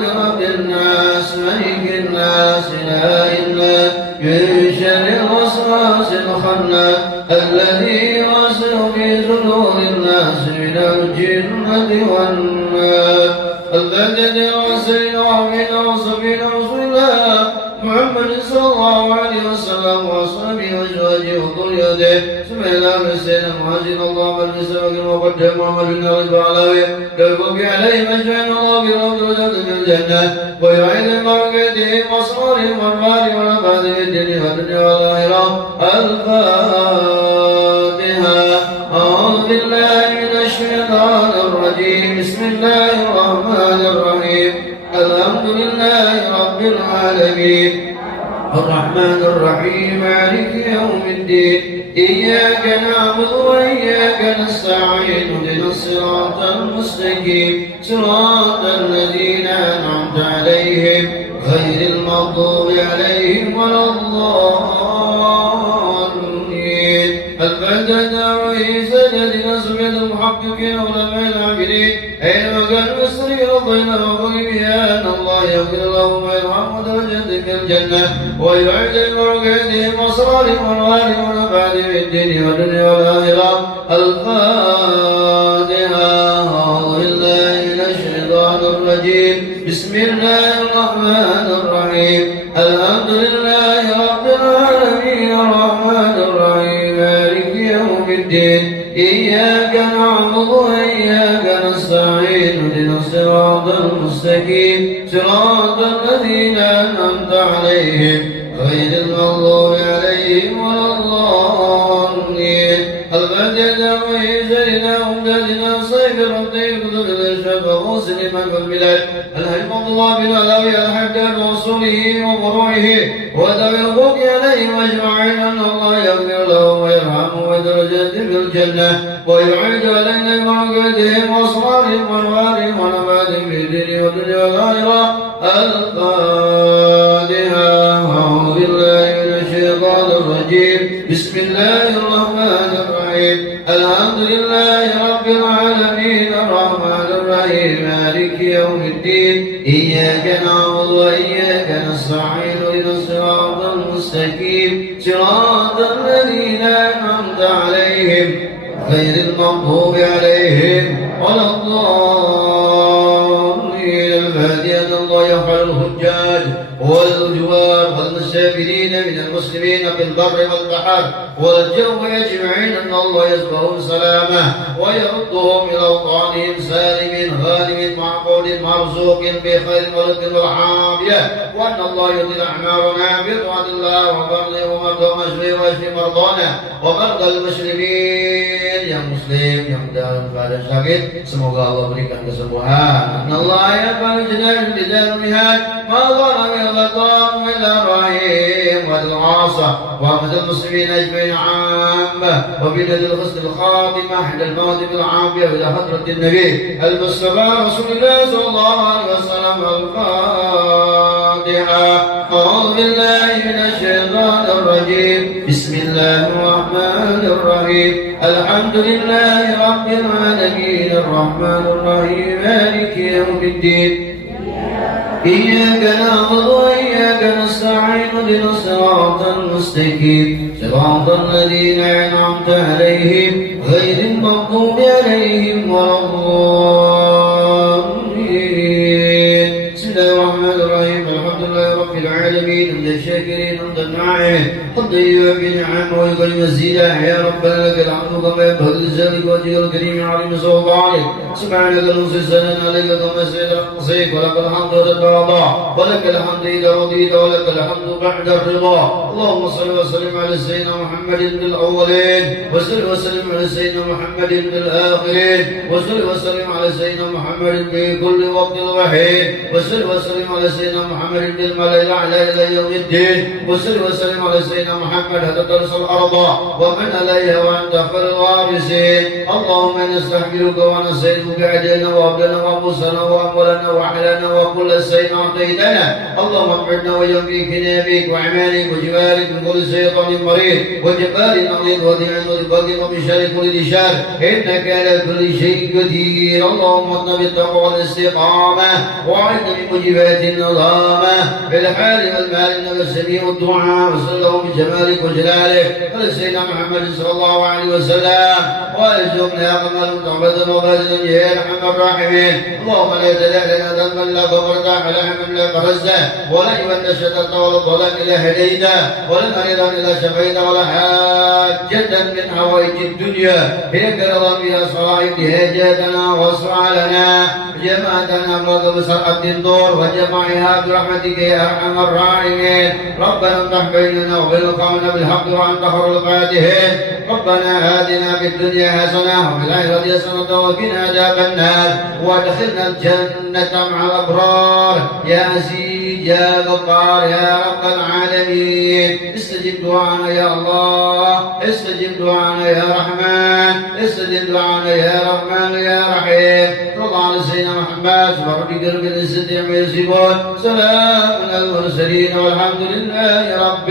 برب الناس ملك الناس إله الناس من شر الوسواس الخناس الذي يوسوس في صدور الناس من الجنة والناس. البدد الرسول وعمين وصفين رسول الله محمد صلى الله عليه وسلم وأصحابه وأزواجه وذريته ثم إلى سيدنا محمد الله والنساء وقدم محمد بن رضي عليه كالبكي عليه مجمعين الله برب وجود من الجنة ويعيد بركاتهم وصورهم والمال والعباد في الدنيا والدنيا والآخرة. الفاتحة. أعوذ بالله من الشيطان الرجيم. بسم الله الرحمن الرحيم. الحمد لله رب العالمين الرحمن الرحيم مالك يوم الدين إياك نعبد وإياك نستعين اهدنا الصراط المستقيم صراط الذين أنعمت عليهم غير المغضوب عليهم ولا الضالين. الفجر وسجد نسبة المحققين علماء العابدين أينما كان المسرين رضينا وبقي بها أن الله يغفر لهم ويرحمهم درجات في الجنة ويعد بركاتهم وصالهم والوالهم ونفعهم في الدين والدنيا والآخرة. الفاتحة. أعوذ بالله من الشيطان الرجيم. بسم الله الرحمن الرحيم. الحمد لله رب العالمين الرحمن الرحيم مالك يوم الدين إياك نعبد وإياك نستعين اهدنا الصراط المستقيم صراط الذين أنعمت عليهم غير المغضوب عليهم ولا الضالين. الفاتحة وإيجادنا وامدادنا صيف الرطيب كتب الإرشاد ومسلما والبلاد الحمد الله بالعلاوي الحمد ورسوله وفروعه وذوي الحقوق عليهم أجمعين أن الله يغفر لهم ويرحمهم ودرجات في الجنة ويعيد علينا بركاتهم وأسرارهم وأنوارهم ونفاتهم في الدين والدنيا والآخرة. الفاتحة. أعوذ بالله من الشيطان الرجيم. بسم الله الرحمن الرحيم. الحمد لله رب العالمين الرحمن الرحيم مالك يوم الدين إياك نعبد وإياك نستعين اهدنا الصراط المستقيم صراط الذين أنعمت عليهم غير المغضوب عليهم ولا الضالين. الفاتحة. الله يرحم الحجاج والزوار والمسافرين من المسلمين في البر والبحر والجو أجمعين أن الله يسبهم سلامه ويردهم إلى أوطانهم سالمين غانمين معقول مرزوق بخير ورد والعافية وأن الله يطيل أعمارنا بطاعة الله وفضله ومرضى المشرق واشف مرضانا ومرضى المسلمين. Yang muslim yang dalam keadaan sakit semoga Allah berikan kesembuhan. Allah yaqbalu jannatan bidzalmihat ma dhara bil ghatam wal rahim wal 'asa wa madal muslimin ajma'in 'amma wa bil husn al khatimah inda al maut bil 'afiyah ila hadrat an nabi al mustafa rasulullah sallallahu alaihi wasallam. al Fatiha. A'udzu billahi minasy syaithanir rajim. Bismillahir rahmanir rahim. الحمد لله رب العالمين الرحمن الرحيم مالك يوم الدين إياك نعبد وإياك نستعين اهدنا الصراط المستقيم صراط الذين أنعمت عليهم غير المغضوب عليهم ولا الضالين. بسم الله الرحمن الرحيم. الحمد لله رب العالمين حمد الشاكرين حمد الناعمين حمد يوافي نعمه ويقيم مزيدا. يا ربنا لك الحمد كما ينبغي لجلالك وجهك الكريم العظيم سلطانك. سبحانك نوصي الثناء عليك كما نسيت ولك الحمد والرضا ولك الحمد إذا رضيت ولك الحمد بعد الرضا. اللهم صل وسلم على سيدنا محمد في الأولين وصل وسلم على سيدنا محمد في الآخرين وصل وسلم على سيدنا محمد في كل وقت وحين وصل وسلم على سيدنا محمد في الملأ الأعلى إلى يوم الدين وصل وسلم على سيدنا محمد حتى ترس الأرض ومن عليها وأنت خير الوارثين. اللهم نستحملك ونستعينك عدلنا وأبدلنا وأنفسنا وأموالنا وأحلنا وكل شيء أعطيتنا. اللهم اغفرنا وينفيك بك وأعمالك وجوارك من كل شيطان مريض وجبال عظيم وذي وذي ومن شر كل شر إنك على كل شيء قدير. اللهم اطلب بالتقوى والاستقامة وأعذنا المجيبات النظامة بالحال والمال إنك السميع الدعاء وصلى الله بجمالك وجلاله على سيدنا محمد صلى الله عليه وسلم وارزقنا يا قمر تعبد وبازل يا ارحم الراحمين. اللهم لا تدع لنا ذنبا لا غفرته ولا حما لا فرجته ولا ايما شتت ولا ضلال الا هديته ولا مريضا الا شفيته ولا حاجة من حوائج الدنيا هي رضا بها صائب هاجاتنا واصرع لنا جماعتنا امراض بصر عبد الدور وجمعها برحمتك يا ارحم الراحمين. ربنا افتح بيننا وبين قومنا بالحق وانت خير الفاتحين. ربنا آتنا في الدنيا حسنة وفي الآخرة حسنة وقنا عذاب النار وادخلنا الجنة مع الأبرار يا عزيز يا غفار يا رب العالمين. استجب دعانا يا الله استجب دعانا يا رحمن استجب دعانا يا رحمن يا رحيم. صلى الله على سيدنا محمد وبارك رب العزة عما يصفون سلام على المرسلين والحمد لله رب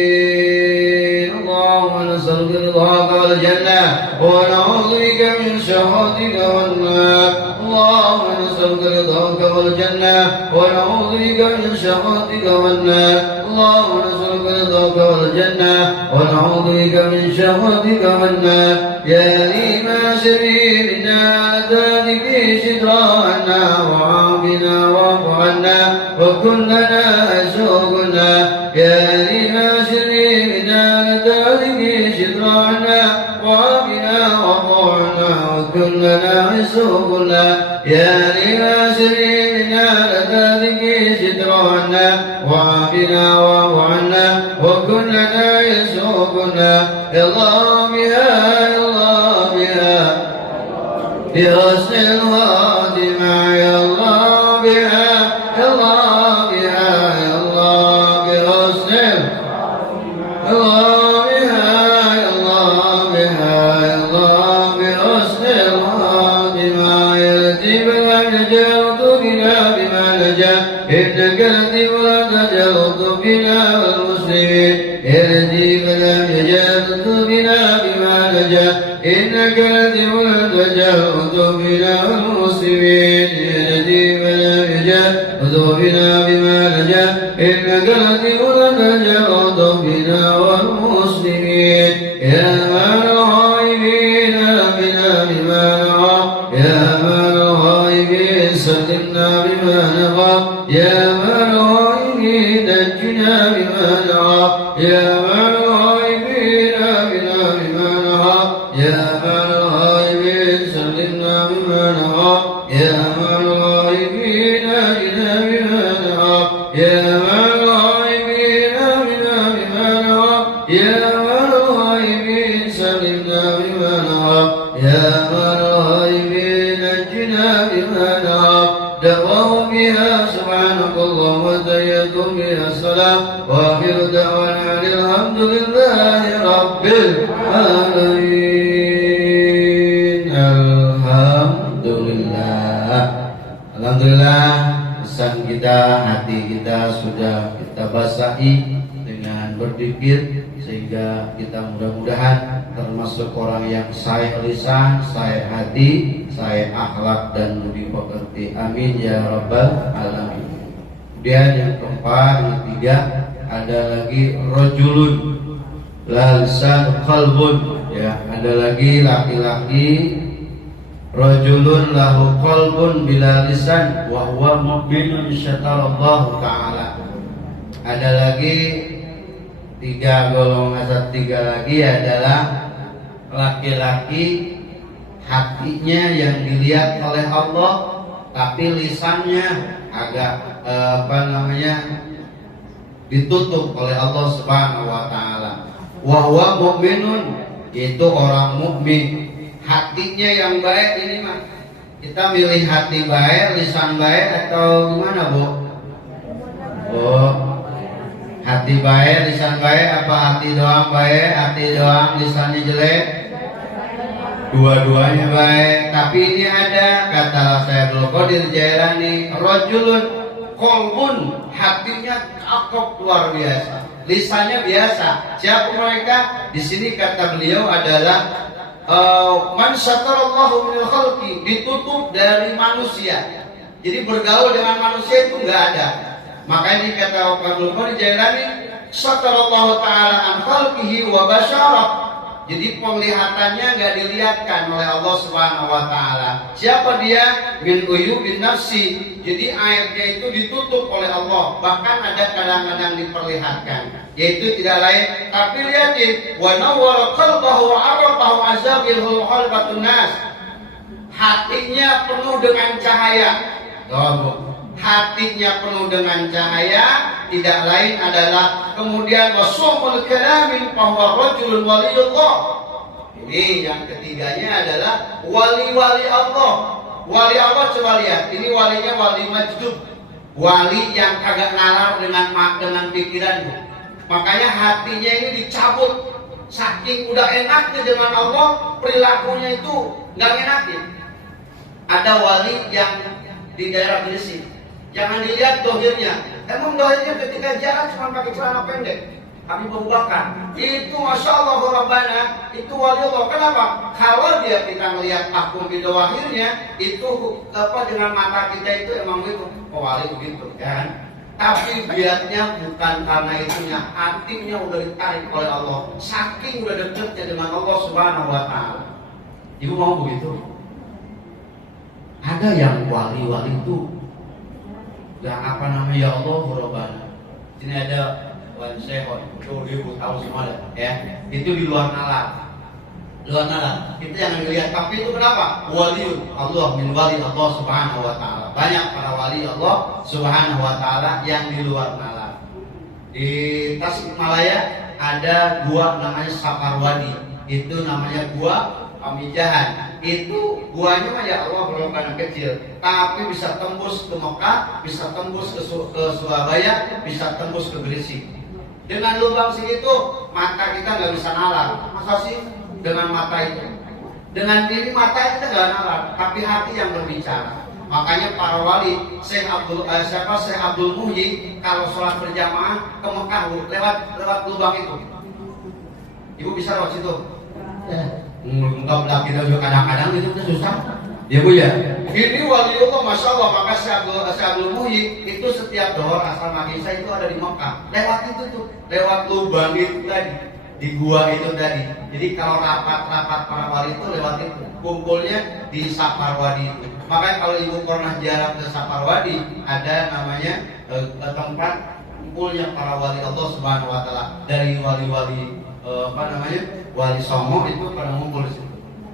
العالمين. اللهم نسألك رضاك والجنة ونعوذ بك من سخطك والنار. اللهم نسألك رضاك والجنة ونعوذ بك من سخطك والنار. اللهم نسألك رضاك والجنة ونعوذ بك من سخطك والنار. يا لما سبيلنا ذلك شدرانا وعافنا واعف عنا وكن لنا سوقنا. يا لما سبيلنا ذلك شدرانا وعافنا واعف عنا وكن لنا سوقنا. يا لما سبيلنا ذلك شدرانا وعافنا واعف عنا وكن لنا سوقنا. يا الله يا الله يا حسن الخاتمة يا الله بها يا الله بها يا الله بحسن الله بها يا الله بها يا الله بحسن الخاتمة. يا لطيف لا نجاوت بنا بما نجا إنك لطيف لا تجاوت بنا والمسلمين. يا لطيف لا نجاوت بنا بما نجا إنك لطيف لا تجاوت بنا والمسلمين. يا لطيف لا نجاوت بنا بما نجا إنك لطيف لا تجاوت بنا والمسلمين. يا من الغائبين بنا بما نرى يا من الغائبين سلمنا بما نرى يا من الغائبين نجنا بما نرى يا من الغائبين بنا بما نرى يا من الغائبين سلمنا بما نرى يا من الغائبين بنا بما نرى يا من الغائبين بنا بما نرى يا من الغائبين سلمنا بما نرى يا من الغائبين نجنا بما نرى. دعوه بها سبحانك اللهم وتحية بها السلام وآخر دعوانا أن الحمد لله رب العالمين. Alhamdulillah lisan kita, hati kita sudah kita basahi dengan berzikir sehingga kita mudah-mudahan termasuk orang yang sahih lisan, sahih hati, sahih akhlak dan budi pekerti. Amin ya rabbal alamin. Kemudian yang keempat, yang ketiga ada lagi rajulun la lisan qalbun, ya, ada lagi laki-laki rajulun lahu qalbun bila lisan wa huwa mu'minun syatallahu ta'ala. Ada lagi tiga golongan, tiga lagi adalah laki-laki hatinya yang dilihat oleh Allah tapi lisannya agak ditutup oleh Allah Subhanahu wa taala. Wa huwa mu'minun, yaitu orang mukmin. Hatinya yang baik ini mah kita milih hati baik, lisan baik atau gimana, Bu? Oh, hati baik, lisan baik, apa hati doang baik, hati doang lisannya jelek? Dua-duanya baik. Tapi ini ada kata saya Abdul Qadir Jailani, rajulun qalbun, hatinya cakep luar biasa, lisannya biasa. Siapa mereka? Di sini kata beliau adalah man satarallahu minal khalqi, ditutup dari manusia. Jadi bergaul dengan manusia itu nggak ada. Makanya dikata Abdul Qadir Jailani, satarallahu ta'ala an khalqihi wa basyarah. Jadi penglihatannya nggak dilihatkan oleh Allah Subhanahu wa taala. Siapa dia? Min uyubin nafsi. Jadi aibnya itu ditutup oleh Allah. Bahkan ada kadang-kadang diperlihatkan, yaitu tidak lain tapi lihatin wa nawwara qalbahu wa arafahu azabil khalqatun nas. Hatinya penuh dengan cahaya. Hatinya penuh dengan cahaya, tidak lain adalah kemudian wasumul kalamin bahwa rajulun waliyullah. Ini yang ketiganya adalah wali-wali Allah. Wali Allah coba lihat, ini walinya wali majdub, wali yang kagak nalar dengan pikiranmu. Makanya hatinya ini dicabut, saking udah enaknya dengan Allah, perilakunya itu nggak enakin. Ada wali yang di daerah Gresik, jangan dilihat dohirnya. Emang dohirnya ketika jalan cuma pakai celana pendek, Habib Abu Bakar itu masya Allah Rabbana, itu wali Allah. Kenapa? Kalau kita melihat akum bidawahirnya itu dengan mata kita itu emang itu wali begitu kan. Tapi biarnya bukan karena itunya, hatinya udah ditarik oleh Allah, saking udah dekatnya dengan Allah Subhanahu wa taala. Ibu mau begitu? Ada yang wali-wali itu yang ya Allah Rabbana. Ini ada Wan Sehon, itu ibu tahu semua ya. Itu di luar nalar. Luar nalar. Kita jangan lihat, tapi itu kenapa? Waliun Allah min wali Allah Subhanahu wa taala. Banyak para wali Allah Subhanahu wa taala yang di luar nalar. Di Tasikmalaya ada gua namanya Saparwadi. Itu namanya gua Pamijahan. Itu guanya mah ya Allah belum kan kecil, tapi bisa tembus ke Mekah, bisa tembus ke Surabaya, bisa tembus ke Gresik. Dengan lubang segitu mata kita nggak bisa nalar. Masa sih dengan mata itu? Dengan diri mata kita nggak nalar, tapi hati yang berbicara. Makanya para wali, Syekh Abdul Muhyi kalau sholat berjamaah ke Mekah lewat lubang itu. Ibu bisa lewat situ? Enggak lagi juga kadang-kadang itu susah. Ya Bu ya. Ini waliullah masya Allah. Maka Syekh Abdul Muhyi itu setiap dohor asal Magisa itu ada di Mekah. Lewat itu tuh, lewat lubang itu tadi, di gua itu tadi. Jadi kalau rapat para wali itu lewat itu. Kumpulnya di Saparwadi itu. Makanya kalau ibu pernah ziarah ke Saparwadi, ada namanya tempat kumpulnya para wali Allah Subhanahu wa taala. Dari wali-wali Wali Songo itu pada ngumpul di situ.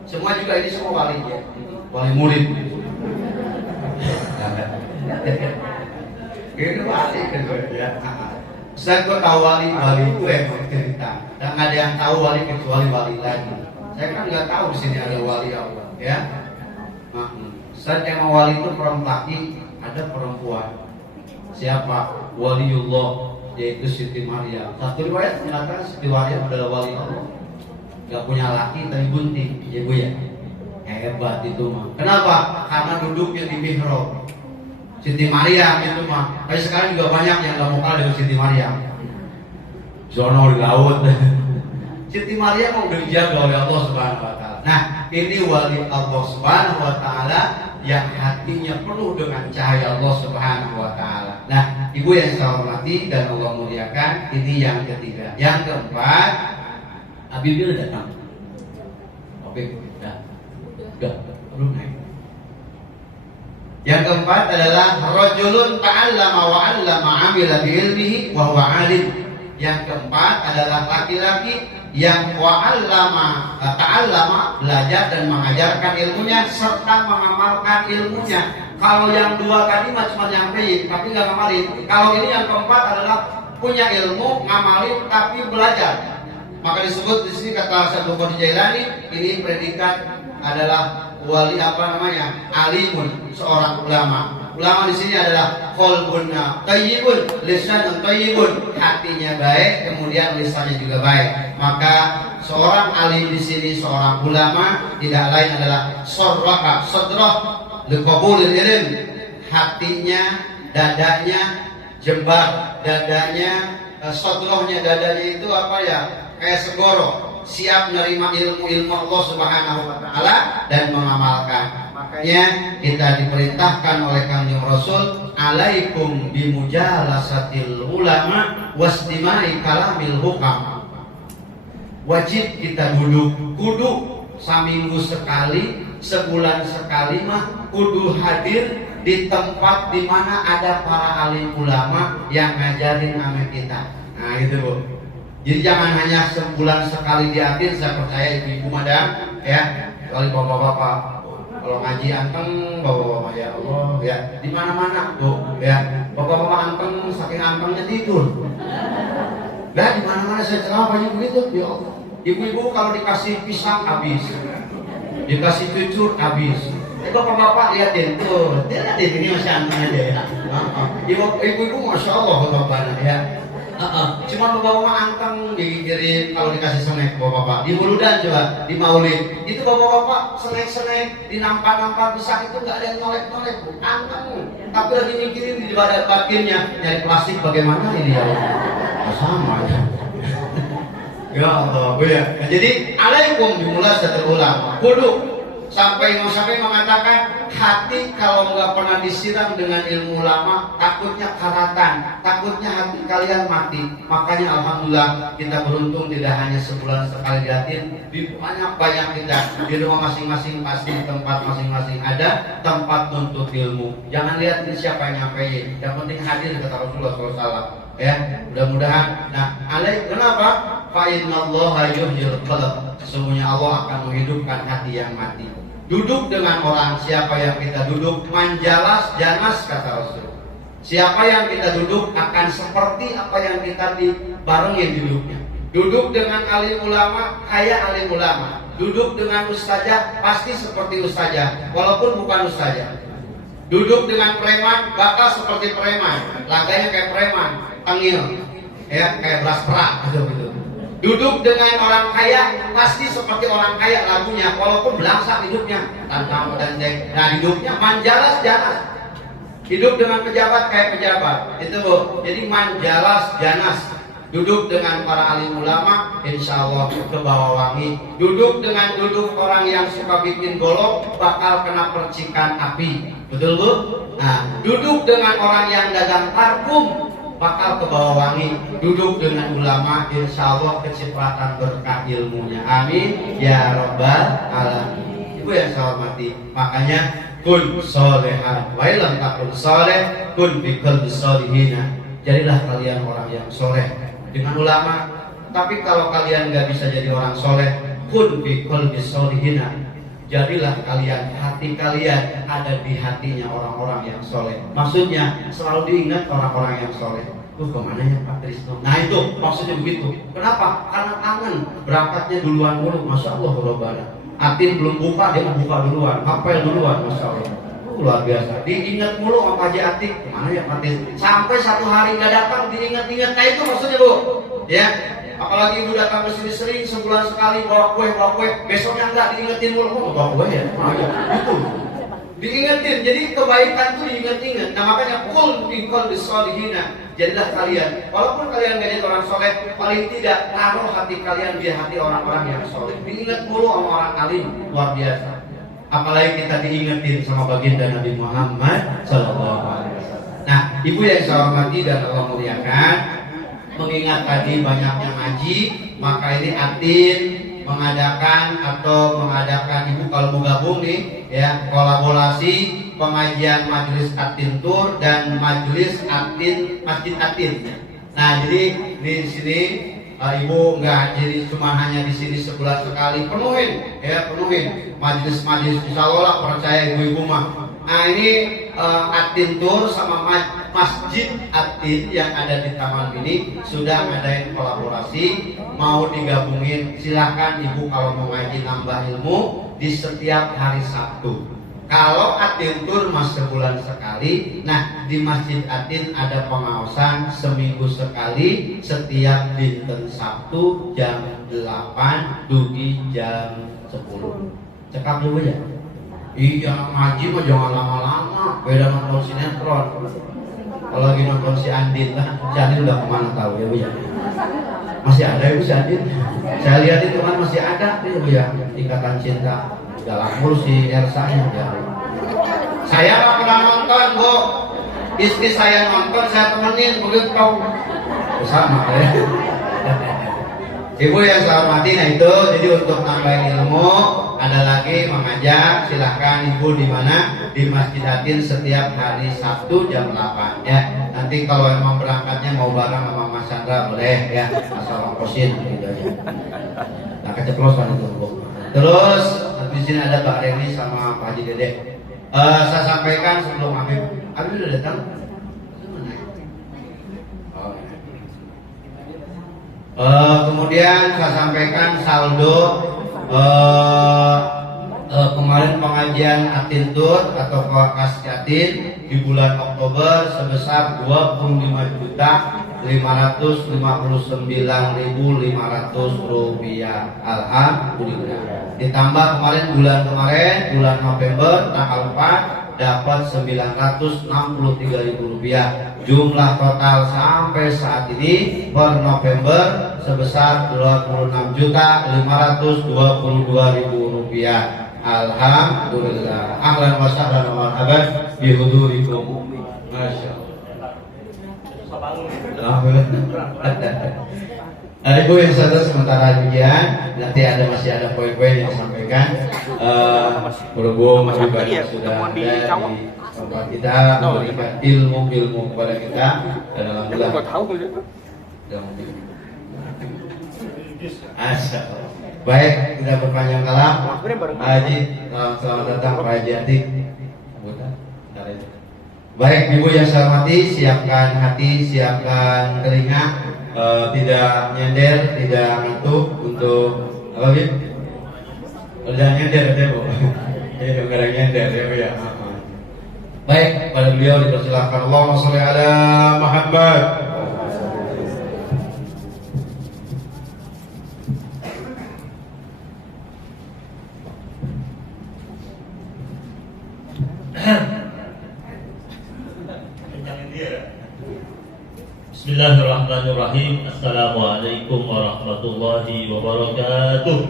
Semua juga ini semua wali ya. Wali murid. Ini wali kan ya. Saya kok tahu wali itu cerita. Dan ada yang tahu wali kecuali wali lagi. Saya kan nggak tahu di sini ada wali Allah ya. Saya yang wali itu perempuan, ada perempuan. Siapa? Waliullah, yaitu Siti Maryam. Satu riwayat mengatakan Siti Maryam adalah wali Allah. Gak punya laki tapi bunting, ya Bu ya. Hebat itu mah. Kenapa? Karena duduknya di mihrab. Siti Maryam itu mah. Tapi sekarang juga banyak yang gak mau kalah dengan Siti Maryam. Zono di laut. Siti Maryam mau udah dijaga oleh Allah Subhanahu wa taala. Nah, ini wali Allah Subhanahu wa taala yang hatinya penuh dengan cahaya Allah Subhanahu wa taala. Nah, Ibu yang saya hormati dan Allah muliakan, ini yang ketiga. Yang keempat, Habib udah datang. Habib udah belum naik. Yang keempat adalah rajulun ta'allama wa 'allama 'amila bi ilmihi wa huwa 'alim. Yang keempat adalah laki-laki yang ta'allama, belajar dan mengajarkan ilmunya serta mengamalkan ilmunya. Kalau yang dua tadi cuma nyampein tapi nggak ngamalin. Kalau ini yang keempat adalah punya ilmu, ngamalin tapi belajar. Maka disebut di sini kata Syekh Abdul Qadir Jailani, ini predikat adalah wali alimun, seorang ulama. Ulama di sini adalah qalbun thayyibun, lisanun thayyibun, hatinya baik, kemudian lisannya juga baik. Maka seorang alim di sini, seorang ulama tidak lain adalah sadrah liqabulil ilm, hatinya, dadanya, jembar dadanya, sadrahnya, dadanya itu apa ya? Kayak segoro, siap menerima ilmu-ilmu Allah Subhanahu wa taala dan mengamalkan. Makanya kita diperintahkan oleh Kanjeng Rasul, alaikum bimujalasatil ulama wastimai kalamil hukam. Wajib kita duduk, kudu seminggu sekali, sebulan sekali mah kudu hadir di tempat di mana ada para alim ulama yang ngajarin sama kita. Nah gitu Bu. Jadi jangan hanya sebulan sekali dihadir. Saya percaya ibu-ibu madam ya, kali bapak-bapak kalau ngaji anteng, bapak-bapak ya Allah ya, di mana-mana Bu ya, bapak-bapak anteng saking antengnya tidur. Nah di mana-mana saya ceramah banyak begitu ya Allah. Ibu-ibu kalau dikasih pisang habis, dikasih cucur habis. Bapak-bapak lihatin tuh, lihatin ini masih anteng aja ya. Ibu-ibu masya Allah bapak ya. Cuma bapak-bapak anteng digigirin kalau dikasih snack bapak-bapak. Di Muludan coba, di Maulid itu bapak-bapak snack-snack dinampak-nampak besar itu nggak ada yang nolek-nolek Bu, anteng. Tapi lagi mikirin di badannya nyari plastik bagaimana ini ya. Sama ya. Ya Allah Bu ya. Jadi alaikum bimujalasatil ulama. Kudu sampai mengatakan hati kalau nggak pernah disiram dengan ilmu ulama takutnya karatan, takutnya hati kalian mati. Makanya alhamdulillah kita beruntung tidak hanya sebulan sekali dihadir, di banyak kita di rumah masing-masing pasti tempat masing-masing ada tempat untuk ilmu. Jangan lihat ini siapa yang nyampein, yang penting hadir kata Rasulullah SAW. Ya, mudah-mudahan. Nah, kenapa? Fa innallaha yuhyil qalb. Sesungguhnya Allah akan menghidupkan hati yang mati. Duduk dengan orang, siapa yang kita duduk manjalas janas kata Rasul. Siapa yang kita duduk akan seperti apa yang kita dibarengin duduknya. Duduk dengan alim ulama kayak alim ulama. Duduk dengan ustazah pasti seperti ustazah walaupun bukan ustazah. Duduk dengan preman bakal seperti preman, laganya kayak preman, tengil, ya kayak beras perak gitu. Duduk dengan orang kaya pasti seperti orang kaya lagunya, walaupun belangsak hidupnya, tantang dan dek. Nah hidupnya manjalas janas. Hidup dengan pejabat kayak pejabat, itu Bu. Jadi manjalas janas. Duduk dengan para alim ulama, insya Allah ke bawah wangi. Duduk dengan orang yang suka bikin golok, bakal kena percikan api. Betul Bu? Nah, duduk dengan orang yang dagang parfum, bakal ke bawah wangi. Duduk dengan ulama, insya Allah kecipratan berkah ilmunya. Amin ya rabbal alamin. Ibu yang saya hormati, makanya kun solehan, wailam takun soleh, kun bikal bisolihina. Jadilah kalian orang yang soleh dengan ulama. Tapi kalau kalian nggak bisa jadi orang soleh, kun bikal bisolihina. Jadilah kalian, hati kalian ada di hatinya orang-orang yang soleh. Maksudnya selalu diingat orang-orang yang soleh. Kemana ya Pak Trisno? Nah itu maksudnya begitu. Kenapa? Karena kangen. Berangkatnya duluan dulu. Masya Allah Rabbana. Atin belum buka, dia buka duluan. Hafal duluan. Masya Allah. Luar biasa. Diingat mulu sama Haji Atik. Kemana ya Pak Trisno? Sampai satu hari nggak datang diingat-ingat. Nah itu maksudnya Bu. Ya. Apalagi ibu datang ke sini sering, sebulan sekali bawa kue, besoknya enggak diingetin mulu, bawa kue ya, itu diingetin. Jadi kebaikan itu diinget-inget. Nah makanya kul bikol bisolihina. Jadilah kalian, walaupun kalian nggak jadi orang soleh, paling tidak taruh hati kalian di hati orang-orang yang soleh. Diingat mulu sama orang alim, luar biasa. Apalagi kita diingetin sama baginda Nabi Muhammad SAW. Nah, ibu yang saya hormati dan Allah muliakan, mengingat tadi banyaknya ngaji, maka ini Atin mengadakan ibu kalau mau gabung nih ya, kolaborasi pengajian majelis Atin Tur dan majelis Atin Masjid Atin. Nah jadi di sini ibu nggak jadi cuma hanya di sini sebulan sekali, penuhin majelis insya Allah lah, percaya ibu-ibu mah. Nah ini Atin Tur sama Masjid Atin yang ada di Taman Mini sudah ngadain kolaborasi, mau digabungin silahkan ibu kalau mau ngaji nambah ilmu di setiap hari Sabtu. Kalau Atin Tur mas sebulan sekali, nah di Masjid Atin ada pengawasan seminggu sekali setiap dinten Sabtu jam 8 dugi jam 10. Cekap dulu ya. Iya ngaji mah jangan lama-lama, beda nonton sinetron. Kalau lagi nonton si Andin lah, si Andin udah kemana tahu ya Bu ya. Masih ada Ibu si Adin? Saya lihat itu kan masih ada Ibu ya, Ikatan Cinta. Dalam kursi Elsa-nya ya. Saya nggak pernah nonton Bu. Istri saya nonton, saya temenin begitu tahu. Sama ya. Ibu yang saya hormati, nah itu jadi untuk nambahin ilmu ada lagi mengajak, silahkan Ibu di mana di Masjid Atin setiap hari Sabtu jam 8 ya. Nanti kalau emang berangkatnya mau bareng sama Mas Chandra boleh ya, asal ongkosin gitu aja. Nah keceplosan itu Bu. Terus di sini ada Pak Reni sama Pak Haji Dede. Saya sampaikan sebelum Habib udah datang. Kemudian saya sampaikan saldo kemarin pengajian Atin Tour atau Kas Atin di bulan Oktober sebesar 25.559.500 rupiah. Alhamdulillah. Ditambah bulan November tanggal 4 dapat 963.000 rupiah. Jumlah total sampai saat ini per November sebesar 26.522.000 rupiah. Alhamdulillah. Ahlan wa sahlan wa marhaban bi hudurikum. Masyaallah. Ibu yang satu sementara demikian, nanti masih ada poin-poin yang disampaikan. Berhubung ibadah sudah ada di tempat kita memberikan ilmu kepada kita dan alhamdulillah. Baik, kita berpanjang kalam. Haji, selamat datang Pak Haji Atik. Baik, Ibu yang saya hormati, siapkan hati, siapkan telinga. Tidak nyender, tidak ngantuk untuk apa Bu? Jangan nyender ya Bu. Ini kadang nyender ya Bu ya. Baik, pada beliau dipersilakan. Allahumma sholli ala Muhammad. Bismillahirrahmanirrahim. Assalamualaikum warahmatullahi wabarakatuh.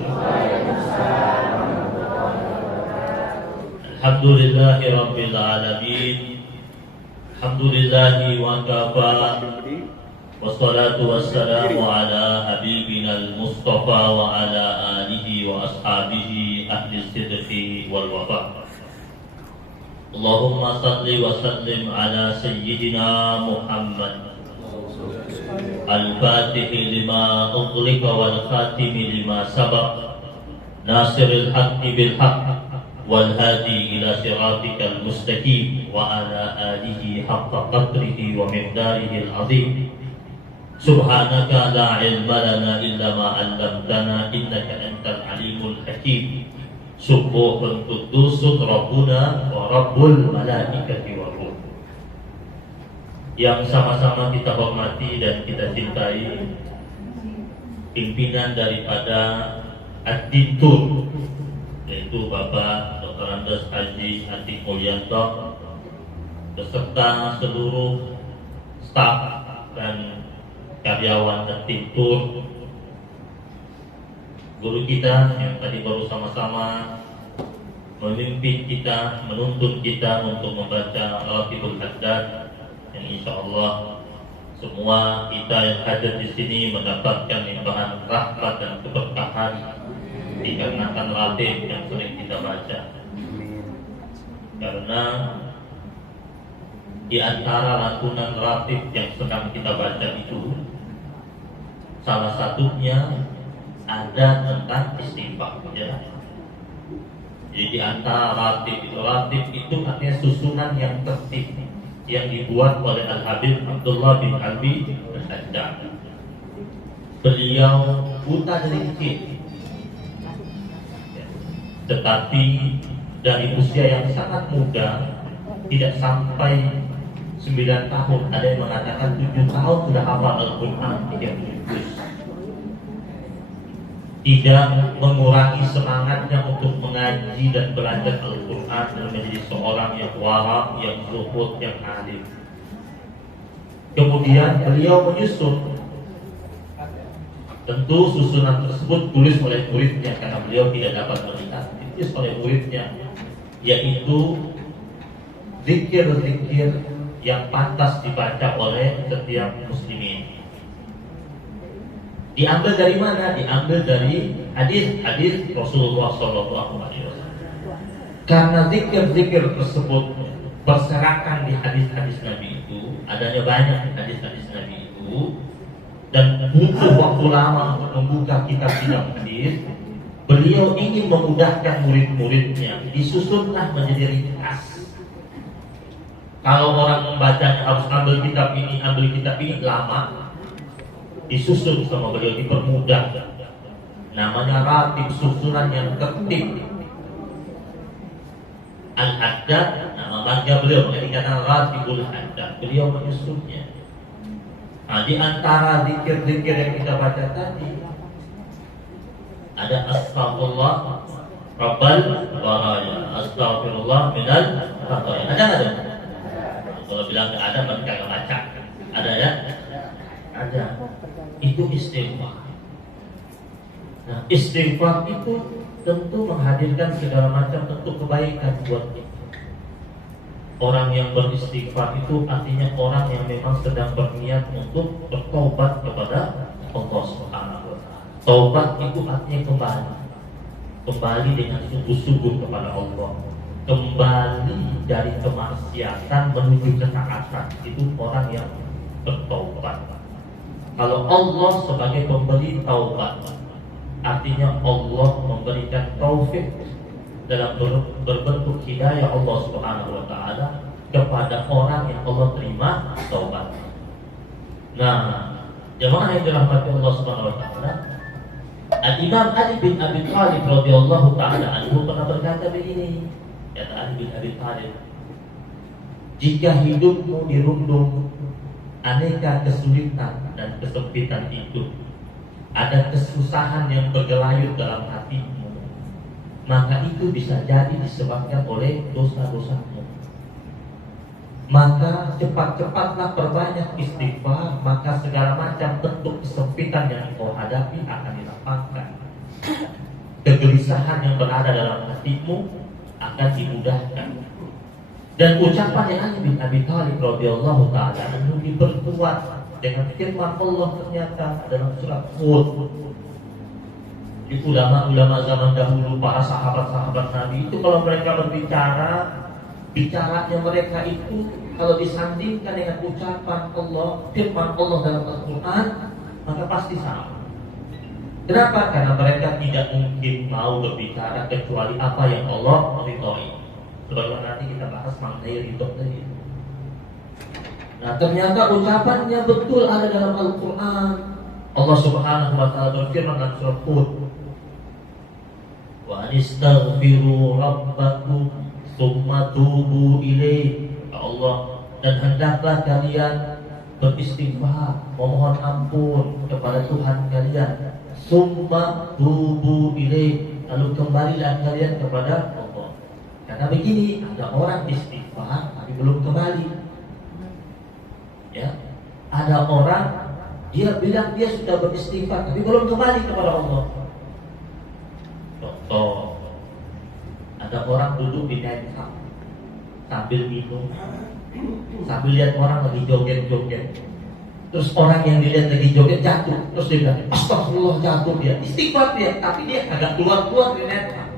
Alhamdulillahi rabbil alamin. Alhamdulillahi wa kafa. Wassalatu wassalamu ala habibina al-mustafa wa ala alihi wa ashabihi ahli sidqi wal wafa. Allahumma salli wa sallim ala sayyidina Muhammad Al-Fatih lima ughliqa wal khatimi lima sabaq nasiril haqqi bil haqq wal hadi ila siratikal mustaqim wa ala alihi haqqa qadrihi wa miqdarihi al-azim. Subhanaka la ilma lana illa ma 'allamtana innaka antal alimul hakim. Subhanun qudusun rabbuna wa rabbul malaikati wa ruh. Yang sama-sama kita hormati dan kita cintai pimpinan daripada Atin Tour, yaitu Bapak Dr. Andes Haji Atik Mulyanto beserta seluruh staf dan karyawan Atin Tour, guru kita yang tadi baru sama-sama memimpin kita, menuntun kita untuk membaca Al-Fatihul Haddad, yang insya Allah semua kita yang hadir di sini mendapatkan limpahan rahmat dan keberkahan dikarenakan ratib yang sering kita baca. Karena di antara lantunan ratib yang sedang kita baca itu, salah satunya ada tentang istighfar. Ya. Jadi di antara ratib itu artinya susunan yang tertib yang dibuat oleh Al-Habib Abdullah bin Abi Al-Haddad. Beliau buta dari kecil, tetapi dari usia yang sangat muda, tidak sampai 9 tahun, ada yang mengatakan 7 tahun sudah hafal Al-Quran 30 juz. Tidak mengurangi semangatnya untuk mengaji dan belajar Al-Quran dan menjadi seorang yang wara, yang zuhud, yang alim. Kemudian beliau menyusun Tentu susunan tersebut tulis oleh muridnya karena beliau tidak dapat melihat. Ditulis oleh muridnya, yaitu zikir-zikir yang pantas dibaca oleh setiap muslimin. Diambil dari mana? Diambil dari hadis Rasulullah SAW. Karena zikir-zikir tersebut berserakan di hadis-hadis Nabi itu, adanya banyak hadis-hadis Nabi itu, dan butuh waktu lama untuk membuka kitab-kitab hadis. Beliau ingin memudahkan murid-muridnya, disusunlah menjadi ringkas. Kalau orang membacanya harus ambil kitab ini lama, disusun sama beliau, dipermudah. Namanya ratib, susunan yang tertib. Al-Haddad, nama marga beliau, makanya dikatakan Ratibul Haddad. Beliau menyusunnya. Nah, di antara zikir-zikir yang kita baca tadi ada astagfirullah Rabbal baraya, astagfirullah minal khataya. Ada nggak ada? Kalau bilang nggak ada, mereka nggak baca. Ada ya? Ada. Itu istighfar. Nah, istighfar itu tentu menghadirkan segala macam bentuk kebaikan buat kita. Orang yang beristighfar itu artinya orang yang memang sedang berniat untuk bertobat kepada Allah Subhanahu wa Ta'ala. Taubat itu artinya kembali dengan sungguh-sungguh kepada Allah, kembali dari kemaksiatan menuju ketaatan. Itu orang yang bertobat. Kalau Allah sebagai pemberi taubat, artinya Allah memberikan taufik dalam berbentuk hidayah Allah Subhanahu wa Ta'ala kepada orang yang Allah terima taubat. Nah, jemaah yang dirahmati Allah Subhanahu wa Ta'ala, Al-Imam Ali bin Abi Thalib radhiyallahu ta'ala anhu pernah berkata begini, kata Ali bin Abi Thalib, jika hidupmu dirundung aneka kesulitan dan kesempitan hidup, ada kesusahan yang bergelayut dalam hatimu, maka itu bisa jadi disebabkan oleh dosa-dosamu. Maka cepat-cepatlah perbanyak istighfar, maka segala macam bentuk kesempitan yang kau hadapi akan dilapangkan. Kegelisahan yang berada dalam hatimu akan dimudahkan. Dan ucapan yang Ali bin Abi Thalib radhiyallahu ta'ala anhu diperkuat dengan firman Allah ternyata dalam surat Hud. Di ulama-ulama zaman dahulu, para sahabat-sahabat Nabi itu kalau mereka berbicara, bicaranya mereka itu kalau disandingkan dengan ucapan Allah, firman Allah dalam Al-Quran, maka pasti sama. Kenapa? Karena mereka tidak mungkin mau berbicara kecuali apa yang Allah ridhoi. Sebagaimana nanti kita bahas mengenai ridho tadi. Nah, ternyata ucapannya betul ada dalam Al-Quran. Allah Subhanahu wa Ta'ala berfirman dalam surat Hud, wa anistaghfiru rabbakum tsumma tubu ilaih. Allah, dan hendaklah kalian beristighfar, memohon ampun kepada Tuhan kalian, tsumma tubu ilaih, lalu kembalilah kalian kepada Allah. Karena begini, ada orang istighfar tapi belum kembali. Ya, ada orang dia bilang dia sudah beristighfar tapi belum kembali kepada Allah. Contoh, ada orang duduk di nightclub sambil minum, sambil lihat orang lagi joget-joget. Terus orang yang dilihat lagi joget jatuh, terus dia bilang, astagfirullah, jatuh dia, istighfar dia, tapi dia agak keluar di nightclub.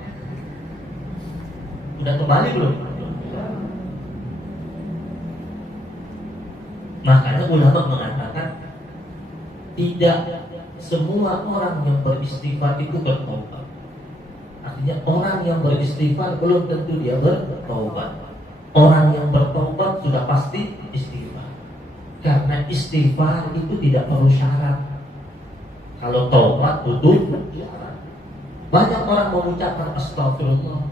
Udah kembali belum? Makanya ulama mengatakan tidak semua orang yang beristighfar itu bertobat. Artinya orang yang beristighfar belum tentu dia bertobat. Orang yang bertobat sudah pasti istighfar. Karena istighfar itu tidak perlu syarat. Kalau taubat butuh syarat. Banyak orang mengucapkan astagfirullah,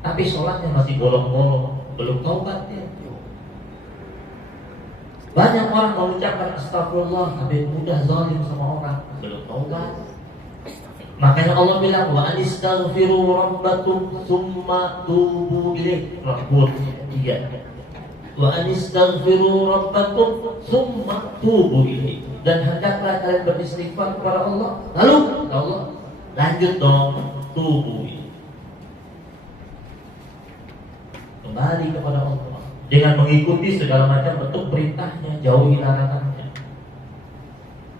tapi sholatnya masih bolong-bolong, belum taubat dia. Banyak orang mengucapkan astagfirullah tapi mudah zalim sama orang, belum taubat. Makanya Allah bilang wa anistaghfiru rabbakum tsumma tubu ilaih. Rabbul iya. Wa anistaghfiru rabbakum tsumma tubu ilaih. dan hendaklah kalian beristighfar kepada Allah. Lalu kata Allah, lanjut dong, tubuh kembali kepada Allah dengan mengikuti segala macam bentuk perintahnya, jauhi larangannya.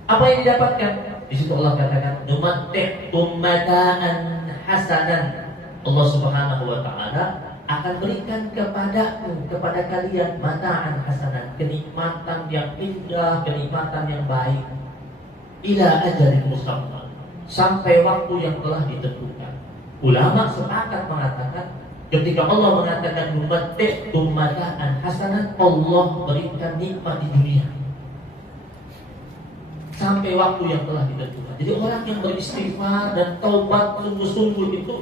Apa yang didapatkan? Di situ Allah katakan, "Numatti'tum mata'an hasanan." Allah Subhanahu wa taala akan berikan kepadamu, kepada kalian mata'an hasanan, kenikmatan yang indah, kenikmatan yang baik. Ila ajalin musamma, sampai waktu yang telah ditentukan. Ulama sepakat mengatakan, ketika Allah mengatakan numatti'tum mata'an hasanan, Allah berikan nikmat di dunia sampai waktu yang telah ditentukan. Jadi orang yang beristighfar dan taubat sungguh-sungguh itu,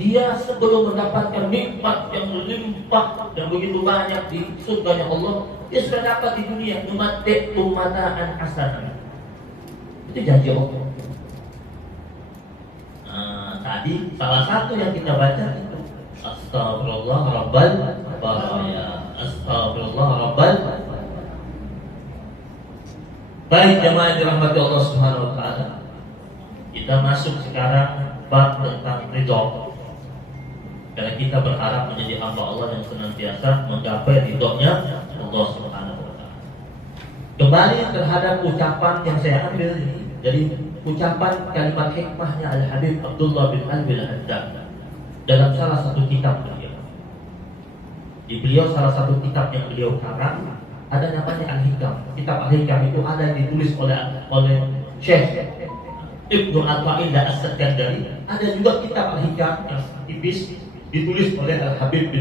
dia sebelum mendapatkan nikmat yang melimpah dan begitu banyak di surganya Allah, dia sudah dapat di dunia numatti'tum mata'an hasanan. Itu janji Allah. Tadi salah satu yang kita baca itu Astagfirullah Rabbal Baraya. Astagfirullah Rabbal. Baik jemaah yang dirahmati Allah Subhanahu wa taala. Kita masuk sekarang bab tentang ridho. Karena kita berharap menjadi hamba Allah yang senantiasa menggapai ridhonya Allah Subhanahu wa taala. Kembali terhadap ucapan yang saya ambil dari ucapan kalimat hikmahnya Al-Habib Abdullah bin Alwi Al-Haddad dalam salah satu kitab beliau. Di beliau salah satu kitab yang beliau karang ada namanya Al-Hikam. Kitab Al-Hikam itu ada yang ditulis oleh Syekh Ibnu Atwa'il As-Sakandari. Ada juga kitab Al-Hikam yang tipis ditulis oleh Al-Habib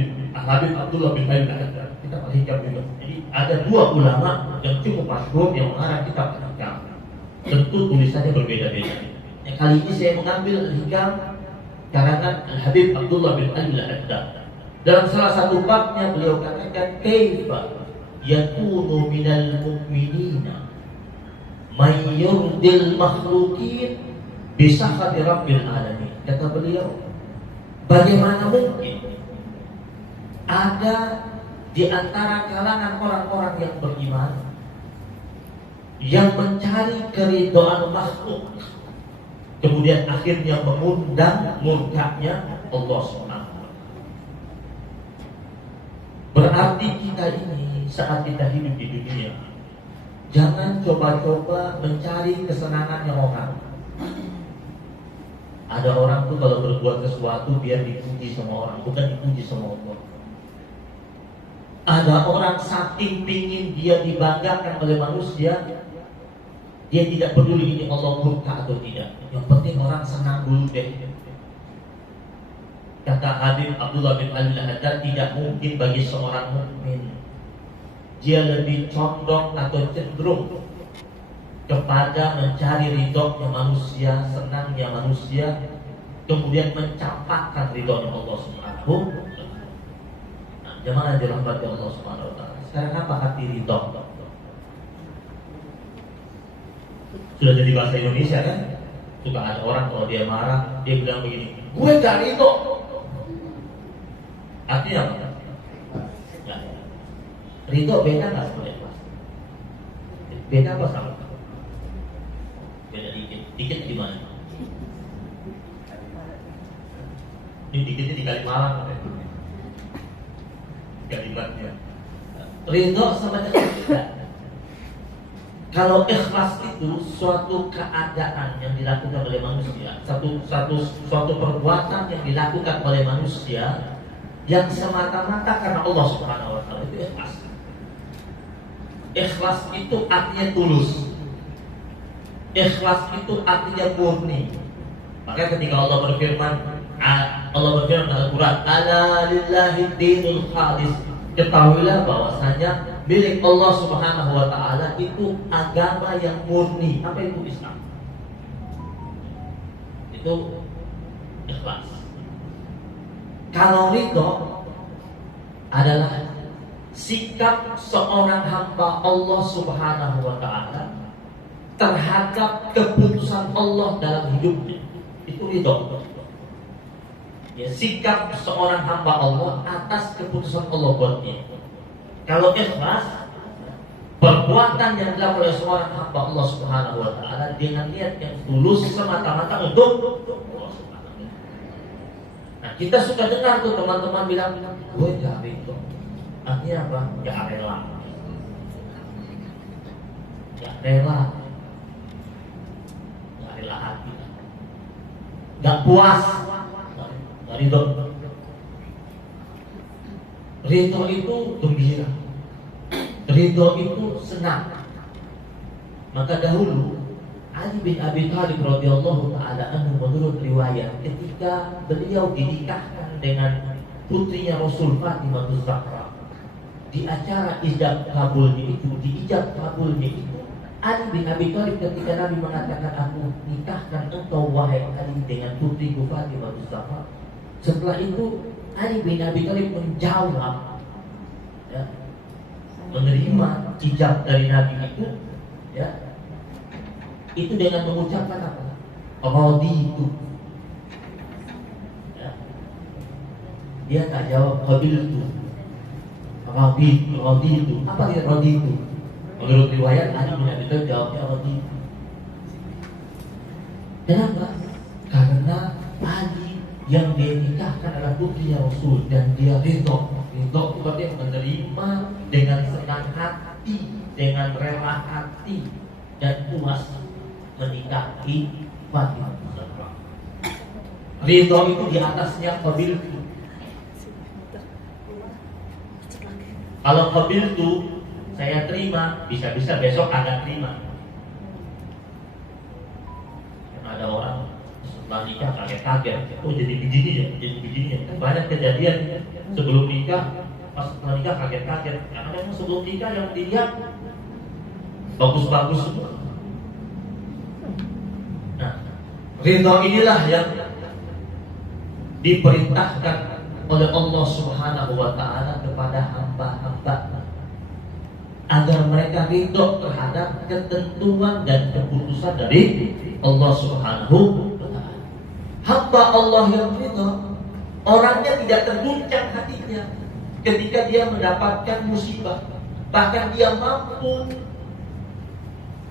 Abdullah bin Alwi Al-Haddad. Kitab Al-Hikam juga. Jadi ada dua ulama yang cukup masyhur yang mengarang kitab Al-Hikam. Tentu tulisannya berbeda-beda. Yang kali ini saya mengambil Al-Hikam karangan Al-Habib Abdullah bin Alwi Al-Haddad. Dalam salah satu babnya beliau katakan, kaifa yakunu minal mu'minina may yurdil makhluqin bisakhati rabbil alamin. Kata beliau, bagaimana mungkin ada di antara kalangan orang-orang yang beriman yang mencari keridhaan makhluk, kemudian akhirnya mengundang murkanya Allah Subhanahu wa taala. Berarti kita ini saat kita hidup di dunia, jangan coba-coba mencari kesenangannya orang. Ada orang tuh kalau berbuat sesuatu biar dipuji sama orang, bukan dipuji sama Allah. Ada orang saking pingin dia dibanggakan oleh manusia, dia tidak peduli ini Allah murka atau tidak. Yang penting orang senang dulu deh. Kata Habib Abdullah bin Alwi Al-Haddad, tidak mungkin bagi seorang mukmin dia lebih condong atau cenderung kepada mencari ridhonya manusia, senangnya manusia, kemudian mencampakkan ridhonya Allah Subhanahu wa taala. Nah, jemaah dirahmati Allah Subhanahu wa taala. Sekarang apa arti ridho? Sudah jadi bahasa Indonesia kan? Suka ada orang kalau dia marah, dia bilang begini, gue gak ridho. Artinya apa? Ya. Ridho beda nggak sama ikhlas? Beda apa sama? Beda dikit. Dikit gimana? Ini dikitnya di Kalimalang. Kalimatnya. Ridho sama dengan beda. Kalau ikhlas itu suatu keadaan yang dilakukan oleh manusia, suatu perbuatan yang dilakukan oleh manusia yang semata-mata karena Allah Subhanahu wa taala, itu ikhlas. Ikhlas itu artinya tulus. Ikhlas itu artinya murni. Maka ketika Allah berfirman dalam Al-Quran, ala lillahi dinul khalis, ketahuilah bahwasanya milik Allah Subhanahu wa taala itu agama yang murni. Apa itu Islam? Itu ikhlas. Kalau ridho adalah sikap seorang hamba Allah Subhanahu wa taala terhadap keputusan Allah dalam hidupnya. Itu ridho. Ya, sikap seorang hamba Allah atas keputusan Allah buatnya. Kalau ikhlas, perbuatan yang dilakukan oleh seorang hamba Allah Subhanahu wa taala dengan niat yang tulus semata-mata untuk Allah Subhanahu wa taala. Nah, kita suka dengar tuh teman-teman bilang, "Gue enggak itu." Artinya apa? Ya rela. Ya rela. Ya rela hati. Enggak puas. Enggak ridho. Ridho itu gembira. Ridho itu senang. Maka dahulu Ali bin Abi Thalib radhiyallahu taala anhu menurut riwayat ketika beliau dinikahkan dengan putrinya Rasul Fatimah Az-Zahra, di acara ijab kabulnya itu, Ali bin Abi Thalib ketika Nabi mengatakan, "Aku nikahkan engkau wahai Ali dengan putriku Fatimah Az-Zahra." Setelah itu Ali bin Abi Thalib menjawab, ya, menerima ijab dari Nabi itu, ya, itu dengan mengucapkan apa? Raditu. Ya. Dia tak jawab qabiltu. Raditu. Apa dia raditu? Menurut riwayat Ali bin Abi Thalib jawabnya raditu. Kenapa? Karena Ali yang dia nikahkan adalah putrinya Rasul dan dia ridho. Ridho itu berarti menerima dengan senang hati, dengan rela hati dan puas menikahi Fatimah Az-Zahra. Ridho itu di atasnya qabiltu. Kalau qabiltu saya terima, bisa-bisa besok ada terima. Ada orang setelah nikah kaget-kaget, oh jadi begini ya, Kan banyak kejadian sebelum nikah, pas setelah nikah kaget-kaget. Karena memang sebelum nikah yang dilihat bagus-bagus semua. Nah, ridho inilah yang diperintahkan oleh Allah Subhanahu wa taala kepada hamba-hamba agar mereka ridho terhadap ketentuan dan keputusan dari Allah Subhanahu wa taala. Hamba Allah yang ridho, orangnya tidak terguncang hatinya ketika dia mendapatkan musibah. Bahkan dia mampu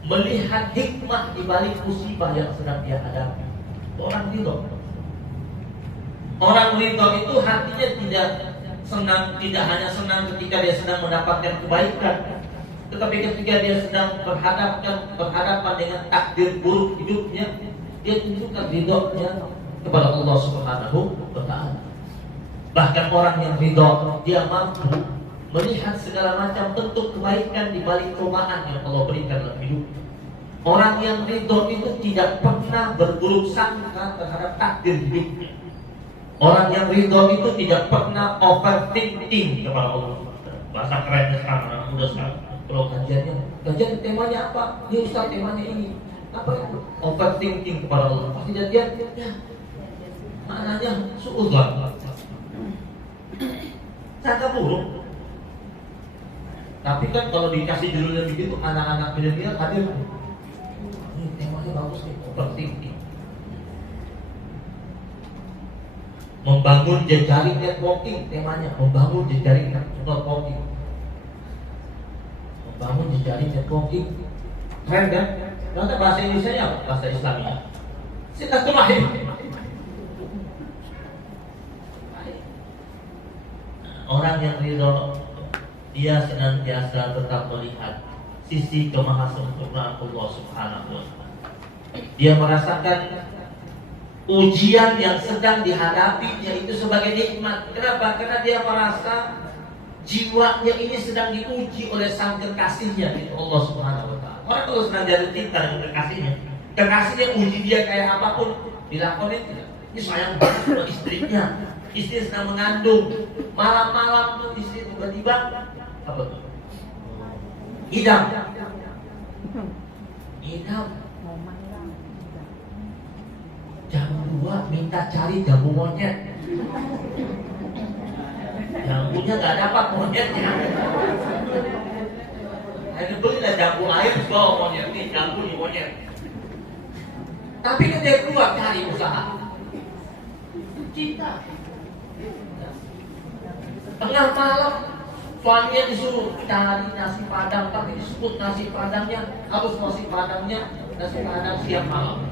melihat hikmah di balik musibah yang sedang dia hadapi. Orang ridho. Orang ridho itu hatinya tidak senang, tidak hanya senang ketika dia sedang mendapatkan kebaikan, tetapi ketika dia sedang berhadapan dengan takdir buruk hidupnya, dia tunjukkan ridhonya kepada Allah Subhanahu wa taala. Bahkan orang yang ridho, dia mampu melihat segala macam bentuk kebaikan di balik cobaan yang Allah berikan dalam hidup. Orang yang ridho itu tidak pernah berburuk sangka terhadap takdir hidupnya. Orang yang ridho itu tidak pernah overthinking kepada Allah. Bahasa kerennya sekarang, udah sekarang. Kalau kajian temanya apa? Ini Ustaz temanya ini. Apa itu? Overthinking kepada Allah. Pasti dia ya. Maknanya suudzon. Sangka buruk. Tapi kan kalau dikasih judulnya begitu, anak-anak milenial hadir. Ini temanya bagus nih, overthinking. Membangun jejaring networking, temanya membangun jejaring networking. Membangun jejaring networking. Keren kan? Nanti bahasa Indonesia apa? Bahasa Islamnya. Silaturahim. Orang yang ridho, dia senantiasa tetap melihat sisi kemahasempurnaan Allah Subhanahu wa taala. Dia merasakan ujian yang sedang dihadapinya itu sebagai nikmat. Kenapa? Karena dia merasa jiwanya ini sedang diuji oleh sang kekasihnya, itu Allah Subhanahu wa taala. Orang kalau sedang jatuh cinta dengan kekasihnya uji dia kayak apapun dilakukan tidak. Ini sayang banget sama istrinya. Istri sedang mengandung. Malam-malam tuh istri tiba-tiba apa tuh? Idam. Jam 2 minta cari jamu monyet. Jamunya gak dapat monyetnya. Akhirnya belilah jamu air, bawa monyet nih, jamu nih monyet. Tapi kan dia keluar cari usaha. Cinta. Tengah malam Suaminya disuruh cari nasi padang, tapi disebut nasi padangnya harus nasi padang siang malam.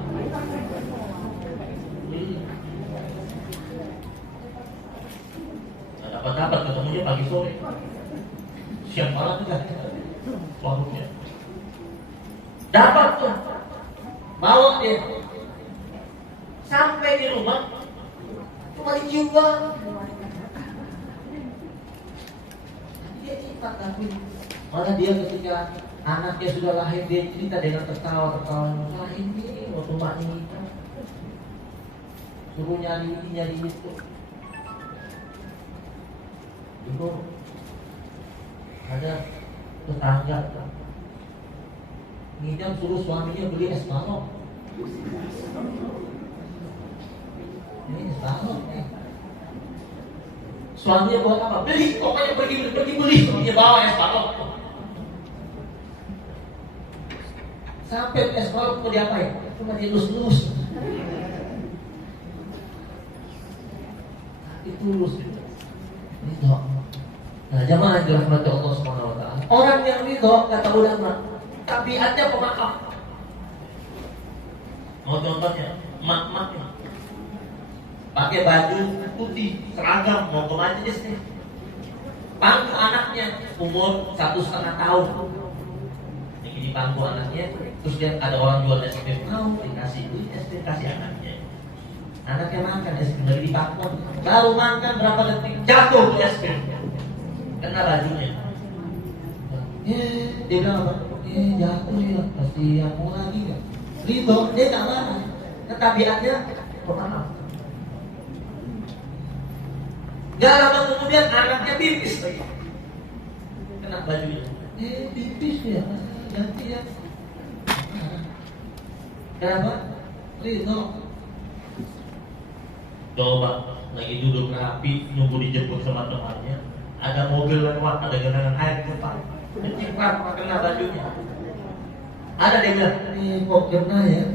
Dapat ketemunya pagi sore, siang malam juga waktunya. Dapat tuh, bawa dia sampai di rumah, cuma dicium doang. Dia cerita tapi malah dia ketika anaknya sudah lahir dia cerita dengan tertawa ini waktu mak nikah suruh nyari itu. Dulu ada tetangga ngidam suruh suaminya beli es balok. Ini es balok nih. Suaminya buat apa? Beli, pokoknya pergi beli. Dia bawa es balok. Sampai es balok mau diapain? Cuma dilus-lus. Ditulus. Ridho. Nah, jamaah yang dirahmati Allah Subhanahu wa taala. Orang yang ridho kata ulama, tabiatnya pemaaf. Mau contohnya, mak-maknya pakai baju putih seragam mau ke majelis nih. Pangku anaknya umur 1,5 tahun. Ini pangku anaknya, terus dia ada orang jual es krim, mau dikasih es krim kasih anaknya. Anaknya makan es krim dari dipangku, baru makan berapa detik jatuh es krim, kena bajunya. Dia bilang apa? Jatuh ya, pasti aku lagi ya. Ridho, dia tak marah. Tabiatnya pemaaf. Gak lama kemudian anaknya pipis lagi, kena bajunya. Pipis ya, ganti ya. Kenapa? Ridho. Coba lagi duduk rapi, nunggu dijemput sama temannya. Ada mobil lewat, ada genangan air di depan, menciprat kena bajunya. Ada dia bilang, kok kena ya?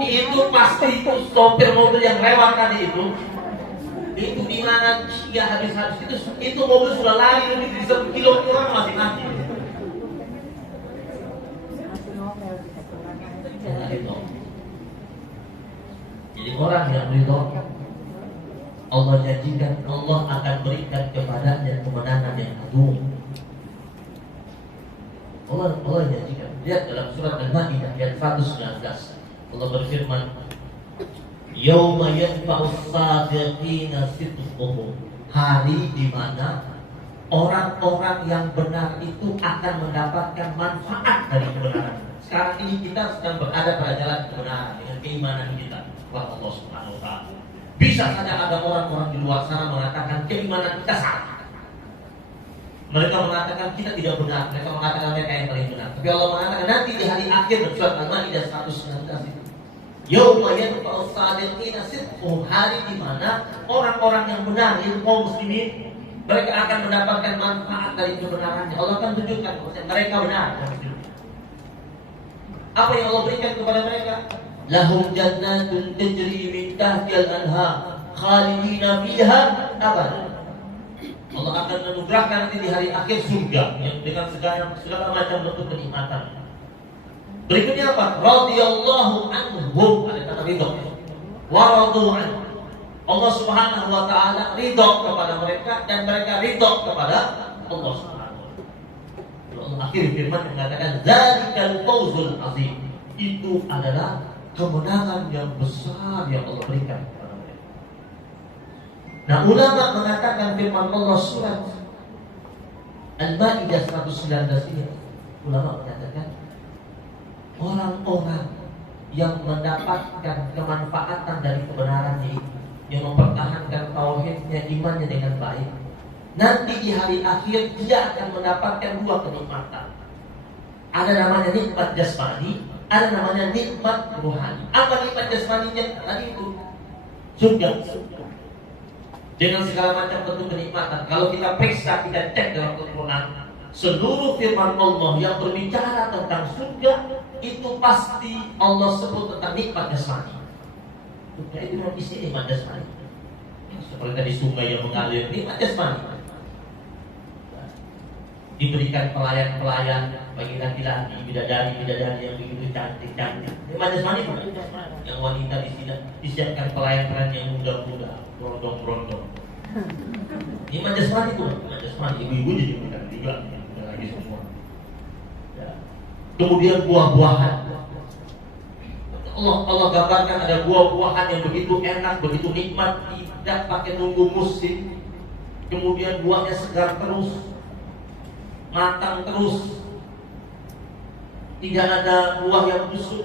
Itu pasti itu sopir mobil yang lewat tadi itu di mana dia habis itu mobil sudah lari lebih dari 1 kilo, orang masih mati. Jadi orang yang ridho, Allah janjikan Allah akan berikan kepadanya kemenangan yang agung. Allah janjikan. Lihat dalam surat Al-Maidah ayat 119. Allah berfirman, "Yauma yanfa'us shadiqina sidquhum." Hari di mana orang-orang yang benar itu akan mendapatkan manfaat dari kebenaran. Sekarang ini kita sedang berada pada jalan kebenaran dengan keimanan kita kepada Allah Subhanahu wa taala. Bisa saja ada orang-orang di luar sana mengatakan keimanan kita salah. Mereka mengatakan kita tidak benar, mereka mengatakan mereka yang paling benar. Tapi Allah mengatakan nanti di hari akhir surat Al-Maidah 119 itu, yauma yanfa'us shadiqina sidquhum, hari di mana orang-orang yang benar itu kaum muslimin, mereka akan mendapatkan manfaat dari kebenarannya. Allah akan tunjukkan bahwa mereka benar. Apa yang Allah berikan kepada mereka? Lahum jannatun tajri min tahtiha al-anhar khalidina fiha abadan. Allah akan menugerahkan nanti di hari akhir surga yang dengan segala macam bentuk kenikmatan. Berikutnya apa? Radhiyallahu anhum, ada kata ridho. Wa radu an. Allah Subhanahu wa taala ridho kepada mereka dan mereka ridho kepada Allah Subhanahu wa taala. Allah akhir firman mengatakan zalikal fawzul azim. Itu adalah kemenangan yang besar yang Allah berikan kepada mereka. Nah, ulama mengatakan firman Allah surat Al-Maidah 119 ini, ulama mengatakan orang-orang yang mendapatkan kemanfaatan dari kebenarannya, yang mempertahankan tauhidnya, imannya dengan baik, nanti di hari akhir dia akan mendapatkan 2 kenikmatan. Ada namanya nikmat jasmani, ada namanya nikmat rohani. Apa nikmat jasmaninya? Tadi itu surga. Dengan segala macam bentuk kenikmatan. Kalau kita periksa, kita cek dalam Al-Quran, seluruh firman Allah yang berbicara tentang surga itu pasti Allah sebut tentang nikmat jasmani. Surga itu memang isi nikmat jasmani. Seperti tadi sungai yang mengalir, nikmat jasmani. Diberikan pelayan-pelayan bagi laki-laki, bidadari yang begitu cantik-cantik. Nikmat jasmani bukan? Yang wanita di sini disiapkan pelayan-pelayan yang muda-muda, berondong-berondong. Nikmat jasmani bukan? Nikmat jasmani, ibu-ibu jadi makan juga, lagi semua. Ya. Kemudian buah-buahan. Allah gambarkan ada buah-buahan yang begitu enak, begitu nikmat, tidak pakai nunggu musim. Kemudian buahnya segar terus, matang terus, tidak ada buah yang busuk,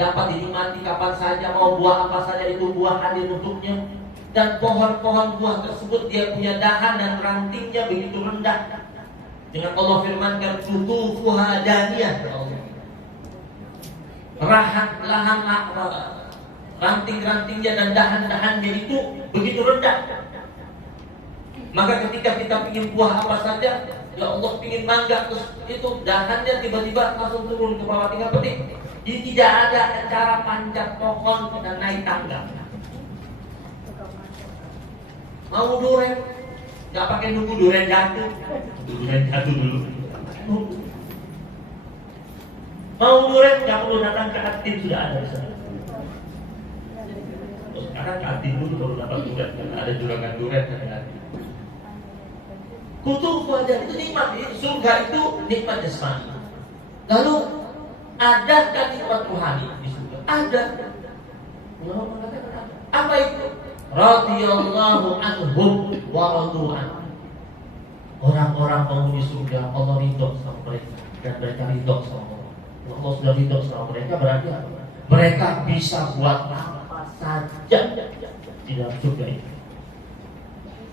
dapat dinikmati kapan saja, mau buah apa saja itu buah hadir untuknya. Dan pohon-pohon buah tersebut dia punya dahan dan rantingnya begitu rendah. Dengan Allah firmankan qutufuha daniyah, ranting-rantingnya dan dahan-dahannya itu begitu rendah. Maka ketika kita ingin buah apa saja, ya Allah ingin mangga, terus itu dahannya tiba-tiba langsung turun ke bawah, tinggal petik. Jadi tidak ada cara panjat pohon dan naik tangga. Mau durian, nggak pakai nunggu durian jatuh. Durian jatuh dulu. Mau durian nggak perlu datang ke Atin, sudah ada di sana. Sekarang ke Atin dulu baru dapat durian, karena ada juragan durian kan ya. Kutu aja itu nikmat, surga itu nikmat jasmani. Lalu ada kan nikmat rohani di surga? Ada. Ulama mengatakan ada. Apa itu? Radhiyallahu anhum wa radu anhu. Orang-orang penghuni surga Allah ridho sama mereka dan mereka ridho sama Allah. Allah sudah ridho sama mereka, berarti apa? Mereka bisa buat apa saja di dalam surga itu.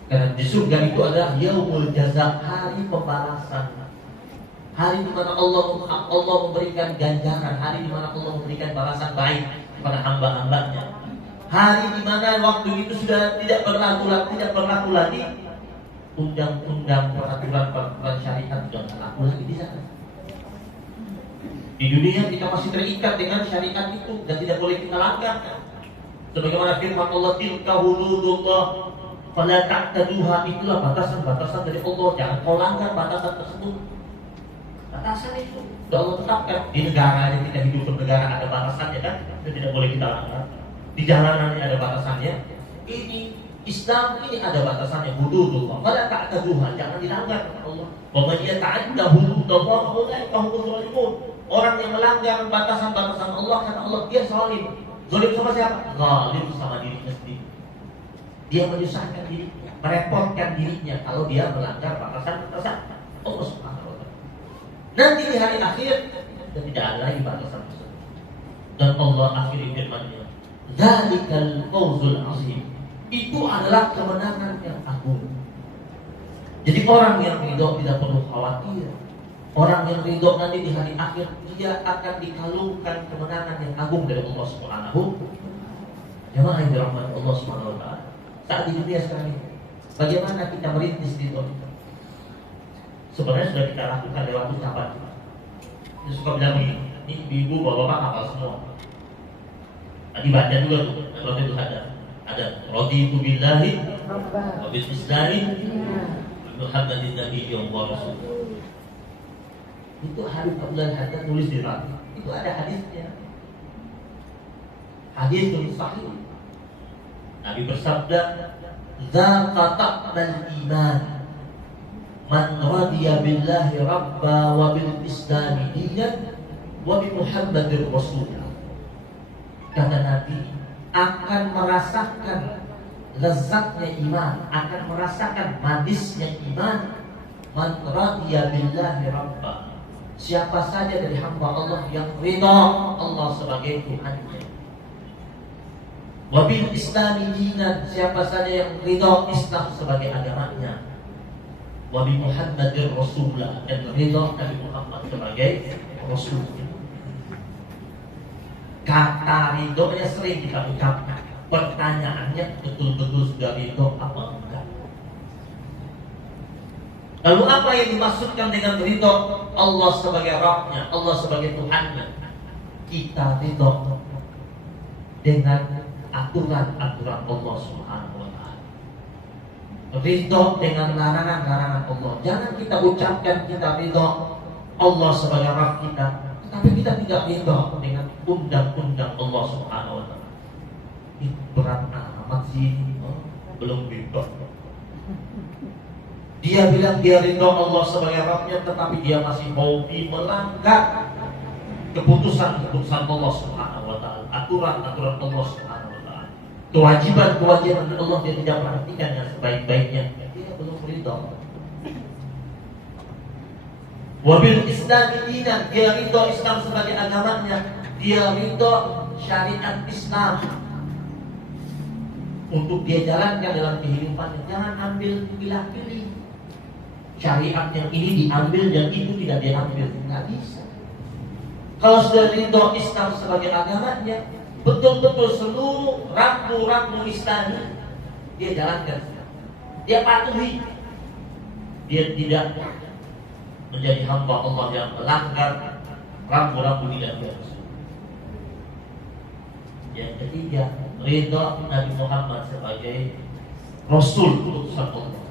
Karena di surga itu adalah yaumul jaza, hari pembalasan. Hari di mana Allah memberikan ganjaran, hari di mana Allah memberikan balasan baik kepada hamba-hambanya. Hari di mana waktu itu sudah tidak berlaku lagi undang-undang peraturan syariat, sudah tidak berlaku lagi di sana. Di dunia kita masih terikat dengan syariat itu dan tidak boleh kita langgar. Sebagaimana firman Allah, tilka hududullah fala ta'taduha, itulah batasan-batasan dari Allah, jangan kau langgar batasan tersebut. Batasan itu sudah Allah tetapkan. Di negara yang kita hidup bernegara ada batasannya kan, itu tidak boleh kita langgar. Di jalanan ada batasannya. Ini Islam ini ada batasannya, hududullah fala ta'taduha, jangan dilanggar oleh Allah. Wa man yata'adda hududallah fa ulaika humuz zalimun. Orang yang melanggar batasan-batasan Allah, kata Allah, dia zalim. Zalim sama siapa? Zalim sama dirinya sendiri. Dia menyusahkan dirinya, merepotkan dirinya kalau dia melanggar batasan-batasan Allah Subhanahu wa taala. Nanti di hari akhir tidak ada lagi batasan tersebut. Dan Allah akhiri firman-Nya, "Dzalikal fawzul 'azim." Itu adalah kemenangan yang agung. Jadi orang yang ridho tidak perlu khawatir. Orang yang ridho nanti di hari akhir dia akan dikalungkan kemenangan yang agung dari Allah Subhanahu. Jemaah yang dirahmati Allah Subhanahu wa taala. Saat di dunia sekarang ini, bagaimana kita merintis ridho kita? Sebenarnya sudah kita lakukan lewat ucapan. Kita suka bilang begini, ini ibu bapak hafal semua. Tadi baca juga tuh, waktu itu ada raditu billahi wa bil islami Muhammadin nabiyyin wa rasul. Itu hadis Abdullah Haddad tulis di sana. Itu ada hadisnya. Hadis yang sahih. Nabi bersabda, "Dzaqa taqbal iman man radiya billahi rabba wa bil islami dinan wa bi Muhammadir rasul." Kata Nabi, akan merasakan lezatnya iman, akan merasakan manisnya iman man radiya billahi rabba. Siapa saja dari hamba Allah yang ridha Allah sebagai Tuhannya. Wabil islami dinan, siapa saja yang ridha Islam sebagai agamanya. Wabi Muhammadir Rasulullah, dan ridha Nabi Muhammad sebagai Rasul. Kata ridhonya sering kita ucapkan. Pertanyaannya, betul-betul sudah ridho apa enggak? Lalu apa yang dimaksudkan dengan ridho Allah sebagai Rabbnya, Allah sebagai Tuhannya? Kita ridho dengan aturan-aturan Allah Subhanahu wa taala. ridho dengan larangan-larangan Allah. Jangan kita ucapkan kita ridho Allah sebagai Rabb kita, tapi kita tidak ridho dengan undang-undang Allah Subhanahu wa taala. Itu berat amat sih. Belum ridho. Dia bilang dia ridho Allah sebagai Rabbnya, tetapi dia masih hobi melanggar keputusan-keputusan Allah Subhanahu wa taala, aturan-aturan Allah Subhanahu wa taala. Kewajiban-kewajiban Allah dia tidak perhatikan yang sebaik-baiknya. Dia belum ridho. Wabil Islam dinan, dia ridho Islam sebagai agamanya, dia ridho syariat Islam untuk dia jalankan dalam kehidupannya. Jangan ambil pilih-pilih. Syariat yang ini diambil dan itu tidak diambil, nggak bisa. Kalau sudah ridho Islam sebagai agamanya, betul-betul seluruh rambu-rambu Islam dia jalankan, dia patuhi. Dia tidak menjadi hamba Allah yang melanggar rambu-rambu tidak biasa. Yang ketiga, ridho Nabi Muhammad sebagai Rasul utusan Allah.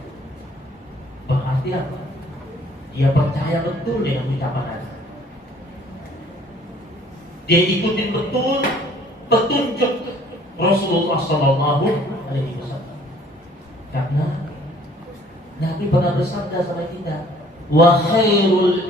Berarti apa? Dia percaya betul dengan ucapan Nabi. Dia ikutin betul petunjuk Rasulullah Sallallahu Alaihi Wasallam. Karena Nabi pernah bersabda sama kita, wa khairul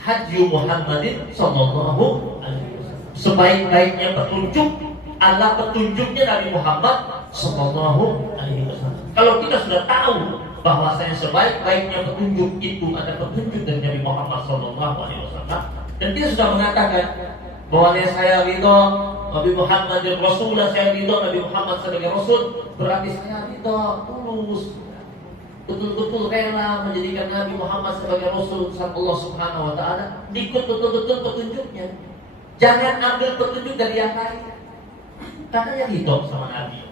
hajju Muhammadin Sallallahu Alaihi Wasallam. Sebaik-baiknya petunjuk adalah petunjuknya Nabi Muhammad Sallallahu Alaihi Wasallam. Kalau kita sudah tahu bahwasanya sebaik-baiknya petunjuk itu ada petunjuk dari Nabi Muhammad Sallallahu Alaihi Wasallam, dan dia sudah mengatakan bahwa saya ridho Nabi Muhammad dan Rasulullah, saya ridho Nabi Muhammad sebagai Rasul, berarti saya ridho tulus, betul-betul rela menjadikan Nabi Muhammad sebagai Rasul Allah Subhanahu Wa Taala, ikut betul-betul petunjuknya. Jangan ambil petunjuk dari yang lain, karena yang hidup sama Nabi,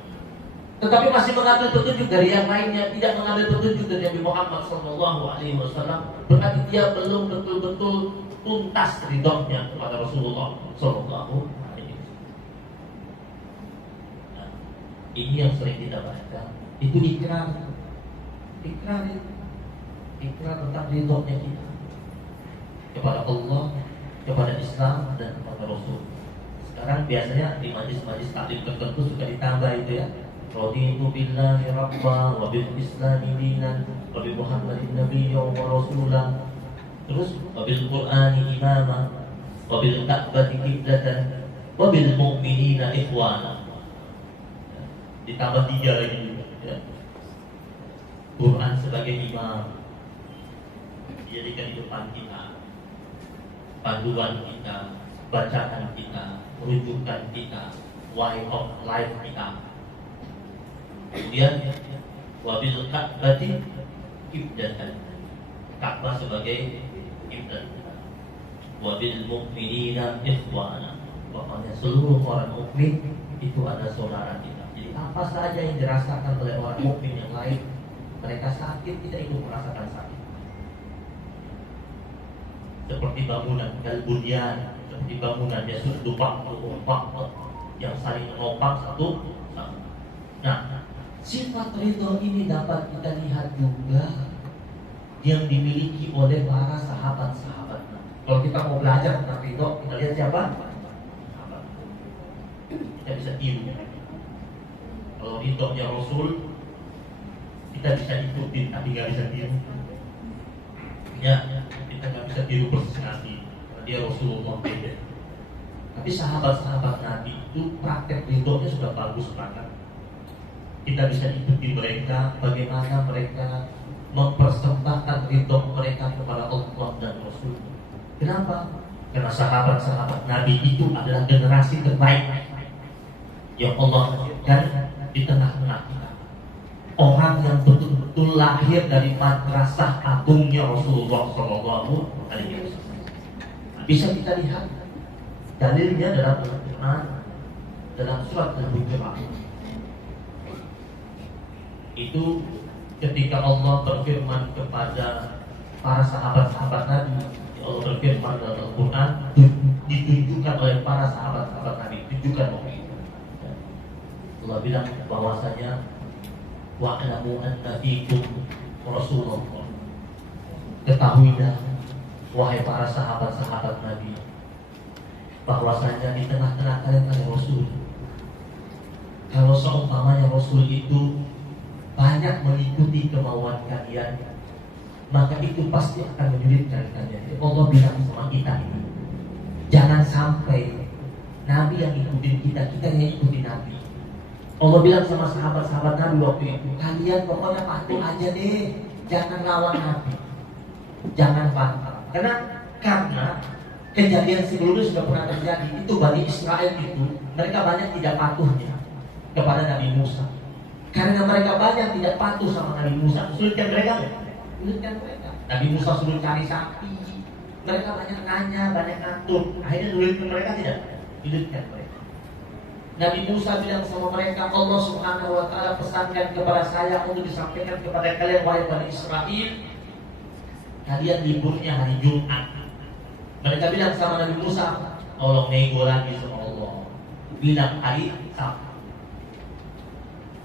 tetapi masih mengambil petunjuk dari yang lainnya, tidak mengambil petunjuk dari Nabi Muhammad Sallallahu Alaihi Wasallam, berarti dia belum betul-betul tuntas ridhonya kepada Rasulullah Sallallahu Alaihi Wasallam. Nah, ini yang sering kita baca, itu ikrar tentang ridhonya kita kepada Allah, kepada Islam dan kepada Rasul. Sekarang biasanya di majlis-majlis taklim tertentu suka ditambah itu ya, raditu billahi rabba wa bil islami dinan wa bi Muhammadin nabiyyan wa rasulan, terus wa bil qur'ani imama wa bil ka'bati qiblatan wa bil mu'minina ikhwana. Ditambah 3 lagi ya. Quran sebagai imam, dijadikan di depan kita, panduan kita, bacaan kita, rujukan kita, way of life kita. Kemudian wabil ka'bati qiblatan, Ka'bah sebagai kiblat, wabil mu'minina ikhwana, pokoknya seluruh orang mukmin itu ada saudara kita. Jadi apa saja yang dirasakan oleh orang mukmin yang lain, mereka sakit, kita ikut merasakan sakit. Seperti bangunan kalbunyan, seperti bangunan yasuddu ba'duhu ba'd, yang saling menopang satu sama. Nah, sifat ridho ini dapat kita lihat juga yang dimiliki oleh para sahabat-sahabat. Kalau kita mau belajar tentang ridho, kita lihat siapa? Sahabat. Kita bisa tiru. Kalau ridhonya Rasul, kita bisa ikutin, tapi nggak bisa tiru. Ya, kita nggak bisa tiru persis Nabi, karena dia Rasulullah beda. Tapi sahabat-sahabat Nabi itu praktek ridhonya sudah bagus banget. Kita bisa ikuti mereka, bagaimana mereka mempersembahkan ridho mereka kepada Allah dan Rasul. Kenapa? Karena sahabat-sahabat Nabi itu adalah generasi terbaik yang Allah hadirkan di tengah-tengah kita. Orang yang betul-betul lahir dari madrasah agungnya Rasulullah Sallallahu Alaihi Wasallam. Bisa kita lihat dalilnya dalam Al-Quran, dalam surat Al-Hujurat. Itu ketika Allah berfirman kepada para sahabat-sahabat Nabi, Allah berfirman dalam Al-Quran, ditunjukkan oleh para sahabat-sahabat Nabi, tunjukkan Allah bilang bahwasanya wa'lamu anna fikum Rasulullah. Ketahuilah wahai para sahabat-sahabat Nabi, bahwasanya di tengah-tengah kalian ada Rasul. Kalau seumpamanya Rasul itu banyak mengikuti kemauan kalian, maka itu pasti akan menyulitkan kalian. Allah bilang sama kita ini, jangan sampai Nabi yang ikutin kita, kita yang ikutin Nabi. Allah bilang sama sahabat-sahabat Nabi waktu itu, kalian pokoknya patuh aja deh, jangan lawan Nabi, jangan bantah. Karena kejadian sebelumnya sudah pernah terjadi. Itu Bani Israel itu, mereka banyak tidak patuhnya kepada Nabi Musa. Karena mereka banyak tidak patuh sama Nabi Musa, sulitkan mereka. Nabi Musa suruh cari sapi, mereka banyak nanya, banyak ngatur. Akhirnya sulitkan mereka tidak? Sulitkan mereka. Nabi Musa bilang sama mereka, Allah Subhanahu wa ta'ala pesankan kepada saya untuk disampaikan kepada kalian, wahai Bani Israel, kalian liburnya hari Jumat. Mereka bilang sama Nabi Musa, tolong nego lagi sama Allah, bilang hari Sabtu.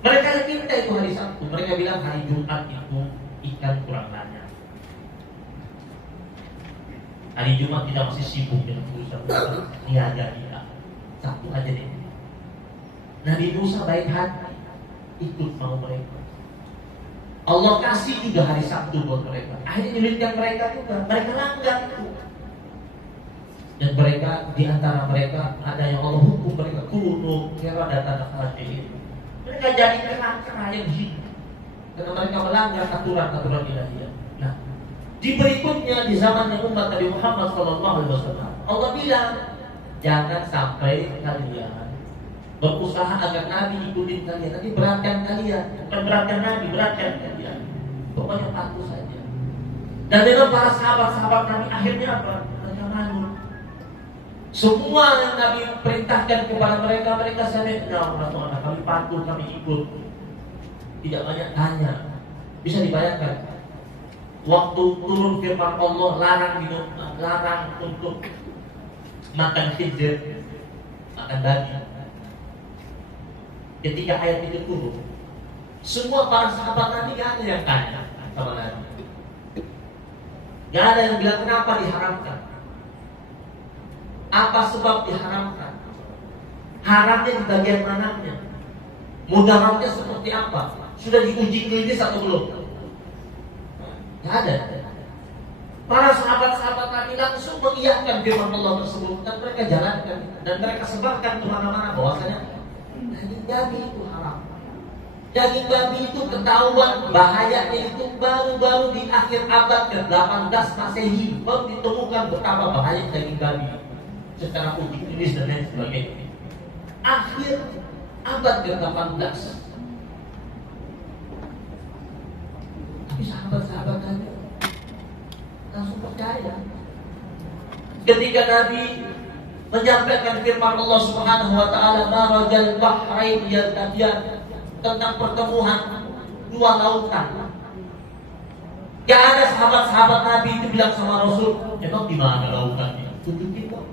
Mereka minta itu hari Sabtu. Mereka bilang hari Jumat itu ikan kurang banyak. Hari Jumat kita masih sibuk dengan urusan niaga kita. Sabtu aja deh. Nabi Musa baik hati, ikut mau mereka. Allah kasih juga hari Sabtu buat mereka. Akhirnya nyulitkan mereka juga. Mereka langgar itu. Dan mereka, di antara mereka ada yang Allah hukum mereka kuno, kira data khasiat. Mereka jadi kena yang hidup karena mereka melanggar aturan-aturan ilahiyah. Nah, di berikutnya di zamannya umat Nabi Muhammad SAW, Allah bilang jangan sampai kalian berusaha agar Nabi ikutin kalian, nanti beratkan kalian. Bukan beratkan Nabi, beratkan kalian. Pokoknya patuh saja. Dan dengan para sahabat-sahabat Nabi akhirnya apa? Mereka manut. Semua yang Nabi perintahkan kepada mereka, mereka sadar, nah, kami patuh, kami ikut. Tidak banyak tanya. Bisa dibayangkan waktu turun firman Allah larang untuk makan khinzir, makan daging. Ketika ayat itu turun, semua para sahabat Nabi gak ada yang tanya sama Nabi. Gak ada yang bilang kenapa diharamkan, apa sebab diharamkan, haramnya di bagian mananya, mudaratnya seperti apa, sudah diuji klinis atau belum? Gak ada. Para sahabat-sahabat Nabi langsung mengiyakan firman Allah tersebut dan mereka jalankan dan mereka sebarkan kemana-mana bahwasanya daging babi itu haram. Daging babi itu ketahuan bahayanya itu baru-baru di akhir abad ke-18 Masehi baru ditemukan betapa bahaya daging babi secara uji klinis dan lain sebagainya. Akhir abad ke-18. Tapi sahabat-sahabat Nabi langsung percaya. Ketika Nabi menyampaikan firman Allah Subhanahu wa taala, marajal bahrain yaltaqiyan, tentang pertemuan dua lautan. Gak ada sahabat-sahabat Nabi itu bilang sama Rasul, emang di mana lautannya? Tunjukin kok.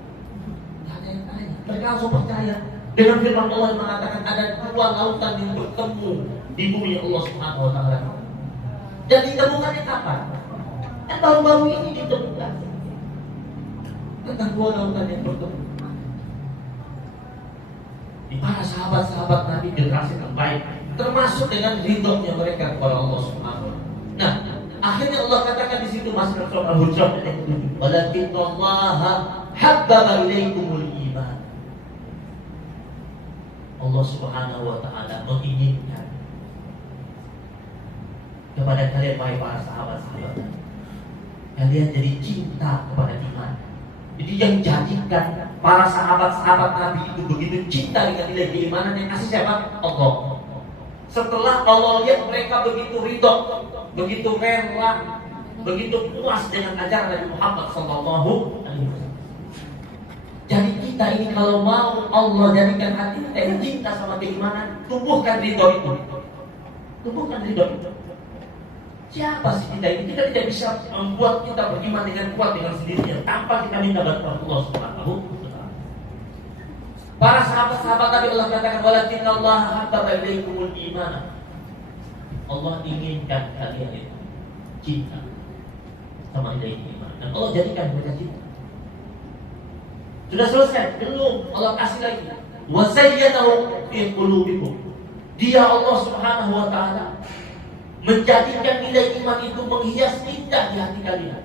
Gak ada yang tanya. Mereka langsung percaya dengan firman Allah yang mengatakan ada dua lautan yang bertemu di bumi Allah Subhanahu wa taala. Dan ditemukannya kapan? Kan baru-baru ini ditemukan tentang dua lautan yang bertemu. Di para sahabat-sahabat Nabi generasi terbaik, termasuk dengan ridhonya mereka kepada Allah Subhanahu wa taala. Nah, akhirnya Allah katakan di situ masuk surah Al-Hujurat ayat 7. Walakinnallaha habbaba ilaikumul iman. Allah Subhanahu wa taala menginginkan kepada kalian wahai para sahabat-sahabat, kalian jadi cinta kepada iman. Jadi yang jadikan para sahabat-sahabat Nabi itu begitu cinta dengan nilai keimanan yang kasih siapa? Allah. Setelah Allah lihat mereka begitu ridho, begitu rela, begitu puas dengan ajaran Nabi Muhammad SAW. Jadi kita ini kalau mau Allah jadikan hati kita yang cinta sama keimanan, tumbuhkan ridho itu. Tumbuhkan ridho itu. Siapa sih kita ini? Kita tidak bisa membuat kita beriman dengan kuat dengan sendirinya tanpa kita minta bantuan Allah Subhanahu wa taala. Para sahabat-sahabat Nabi Allah katakan walakinnallaha habbaba ilaikumul iman. Allah inginkan kalian itu cinta sama nilai iman, dan Allah jadikan mereka cinta. Sudah selesai? Belum. Allah kasih lagi. Wa zayyanahu fi qulubikum. Dia Allah Subhanahu wa taala menjadikan nilai iman itu menghias indah di hati kalian.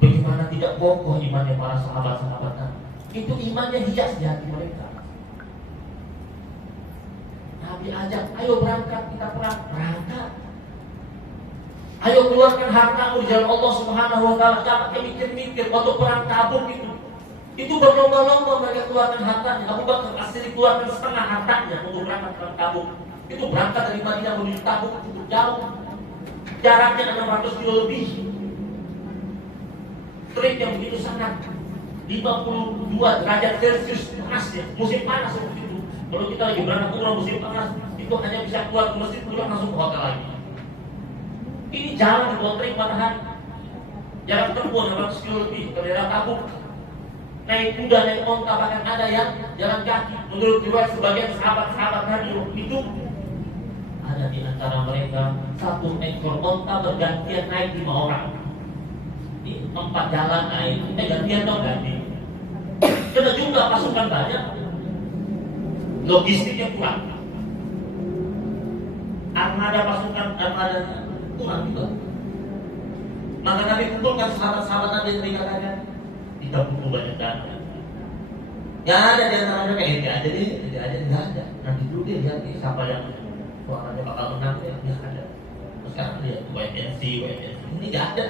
Bagaimana tidak kokoh imannya para sahabat-sahabat Nabi? Itu imannya hias di hati mereka. Nabi ajak, ayo berangkat kita perang. Berangkat. Ayo keluarkan hartamu di jalan Allah Subhanahu wa taala. Jangan mikir-mikir waktu perang Tabuk itu. Itu berlomba-lomba mereka keluarkan hartanya. Abu Bakar As-Siddiq keluarkan setengah hartanya untuk berangkat perang Tabuk. Itu berangkat dari Madinah menuju Tabuk cukup jauh. Jaraknya 600 kilo lebih. Trik yang begitu sangat, 52 derajat Celcius panasnya, musim panas seperti itu. Kalau kita lagi berangkat umrah musim panas, itu hanya bisa keluar ke masjid, pulang langsung ke hotel lagi. Ini jalan di bawah terik matahari, jarak tempuh 600 kilo lebih ke daerah Tabuk. Naik kuda, naik onta, bahkan ada yang jalan kaki. Menurut riwayat sebagian sahabat-sahabat Nabi itu, ada di antara mereka satu ekor onta bergantian naik 5 orang. Ini 4 jalan naik, gantian dong ganti. Karena jumlah pasukan banyak, logistiknya kurang. Armada pasukan armadanya kurang juga. Maka Nabi kumpulkan sahabat-sahabat Nabi yang dikatakan kita butuh banyak dana. Yang ada di antara mereka ini ada, nggak ada. Nanti dulu dia lihat siapa yang suaranya bakal menang, ya nggak ada. Terus sekarang lihat YNC, ini nggak ada.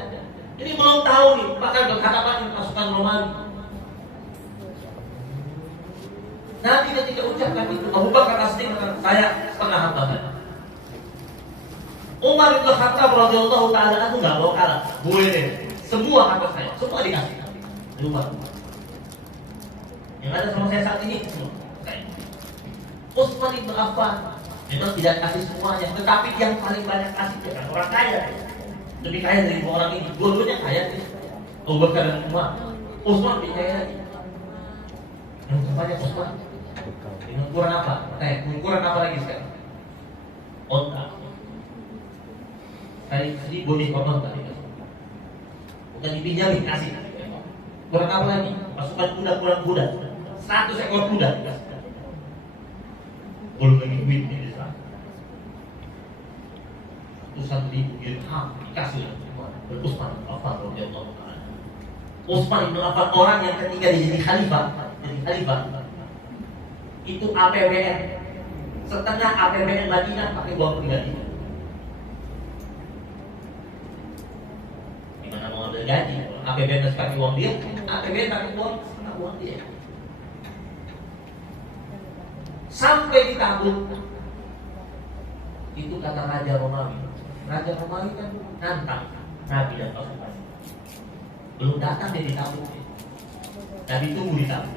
Ini belum tahu nih, bakal berhadapan pasukan Romawi. Nabi ketika ucapkan itu, Abu Bakar As-Siddiq mengatakan, saya setengah harta saya. Umar bin Khattab radhiyallahu taala anhu nggak mau kalah, gue deh, semua harta saya, semua dikasih. Umar. Yang ada sama saya saat ini semua saya. Utsman bin Affan memang tidak kasih semuanya, tetapi yang paling banyak kasih dia kan orang kaya. Lebih kaya dari dua orang ini, dua-duanya kaya sih. Abu Bakar dan Umar. Utsman lebih kaya lagi. Yang terbanyak Utsman. Dengan ukuran apa? Ukuran apa lagi sekarang? Onta. Kali boleh korban tadi. Bukan dipinjami, kasih. Kurang apa lagi? Pasukan kuda kurang kuda. 100 ekor kuda. Belum lagi duit di sana. 100.000 dirham dikasih oleh Utsman bin Affan radhiyallahu taala. Utsman bin Affan orang yang ketika dia jadi khalifah, itu APBN setengah APBN Madinah pakai uang pribadi. Gimana mau ambil gaji? APBN harus pakai uang dia, APBN pakai uang setengah uang dia. Sampai di Tabuk, itu kata Raja Romawi. Raja Romawi kan nantang Nabi dan pasukan. Belum datang dia di Tabuk. Nabi tunggu di Tabuk.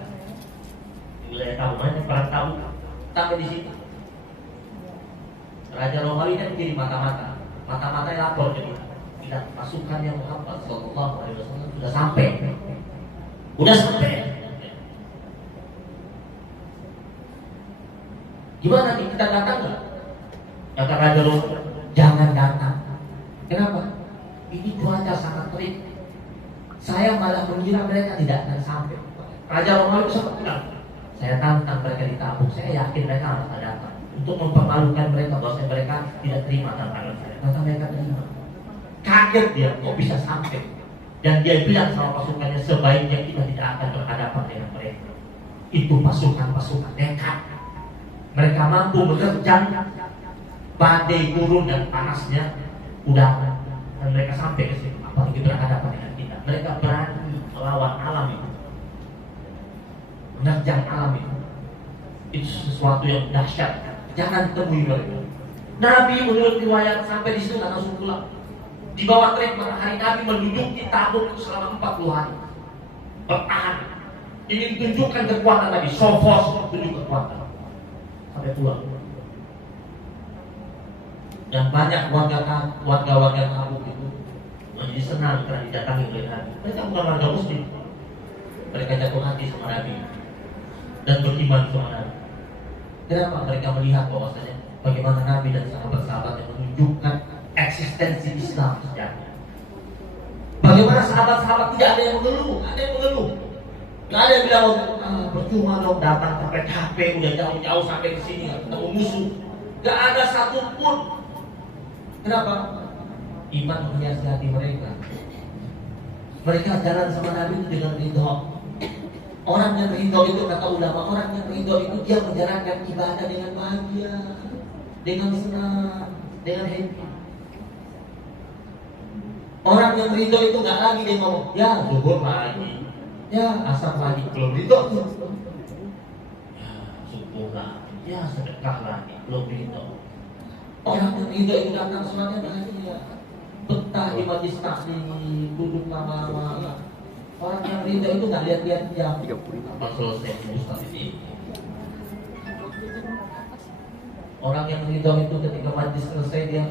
Di wilayah Tabuk, mana perang Tabuk. Sampai di situ. Raja Romawi kan menjadi mata-mata. Mata-matanya lapor ke dia. Bilang pasukannya Muhammad sallallahu alaihi wasallam sudah sampai. Sudah sampai. Gimana nih, kita datang nggak? Kata Raja Romawi, jangan datang. Kenapa? Ini cuaca sangat terik. Saya malah mengira mereka tidak akan sampai. Raja Romawi sempat bilang, saya tantang mereka di Tabuk. Saya yakin mereka akan datang untuk mempermalukan mereka bahwa mereka tidak terima tantangan saya. Kata mereka terima. Kaget dia, kok bisa sampai? Dan dia bilang sama pasukannya, sebaiknya kita tidak akan berhadapan dengan mereka. Itu pasukan-pasukan nekat. Mereka mampu menerjang badai gurun dan panasnya udara, dan mereka sampai ke situ. Apalagi berhadapan dengan kita, mereka berani melawan alam itu, menerjang alam itu. Itu sesuatu yang dahsyat. Jangan temui mereka. Nabi menurut riwayat sampai di situ dan langsung pulang. Di bawah terik matahari, Nabi menduduki Tabuk selama 40 hari. Bertahan. Ini tunjukkan kekuatan Nabi. Sofos tunjuk kekuatan. Sampai pulang. Dan banyak warga-warga Tabuk itu menjadi senang karena didatangi oleh Nabi. Mereka bukan warga Muslim. Mereka jatuh hati sama Nabi dan beriman sama Nabi. Kenapa? Mereka melihat bahwasanya bagaimana Nabi dan sahabat-sahabat yang menunjukkan eksistensi Islam sejati. Bagaimana sahabat-sahabat tidak ada yang mengeluh, Gak ada yang bilang, percuma dong datang pakai capek, udah jauh-jauh sampai ke sini ketemu musuh. Gak ada satupun. Kenapa? Iman menghiasi hati mereka. Mereka jalan sama Nabi itu dengan ridho. Orang yang ridho itu, kata ulama, orang yang ridho itu dia menjalankan ibadah dengan bahagia, dengan senang, dengan happy. Orang yang ridho itu gak lagi dia ngomong, ya zuhur lagi, ya asar lagi, belum ridho tuh. Ya subuh lagi, ya sedekah lagi, belum ridho. Orang yang ridho itu datang sholatnya bahagia, betah di majlis taklim, duduk lama-lama. Ya. Orang yang ridho itu gak lihat-lihat jam. Apa selesai Ustaz ini? Orang yang ridho itu ketika majlis selesai dia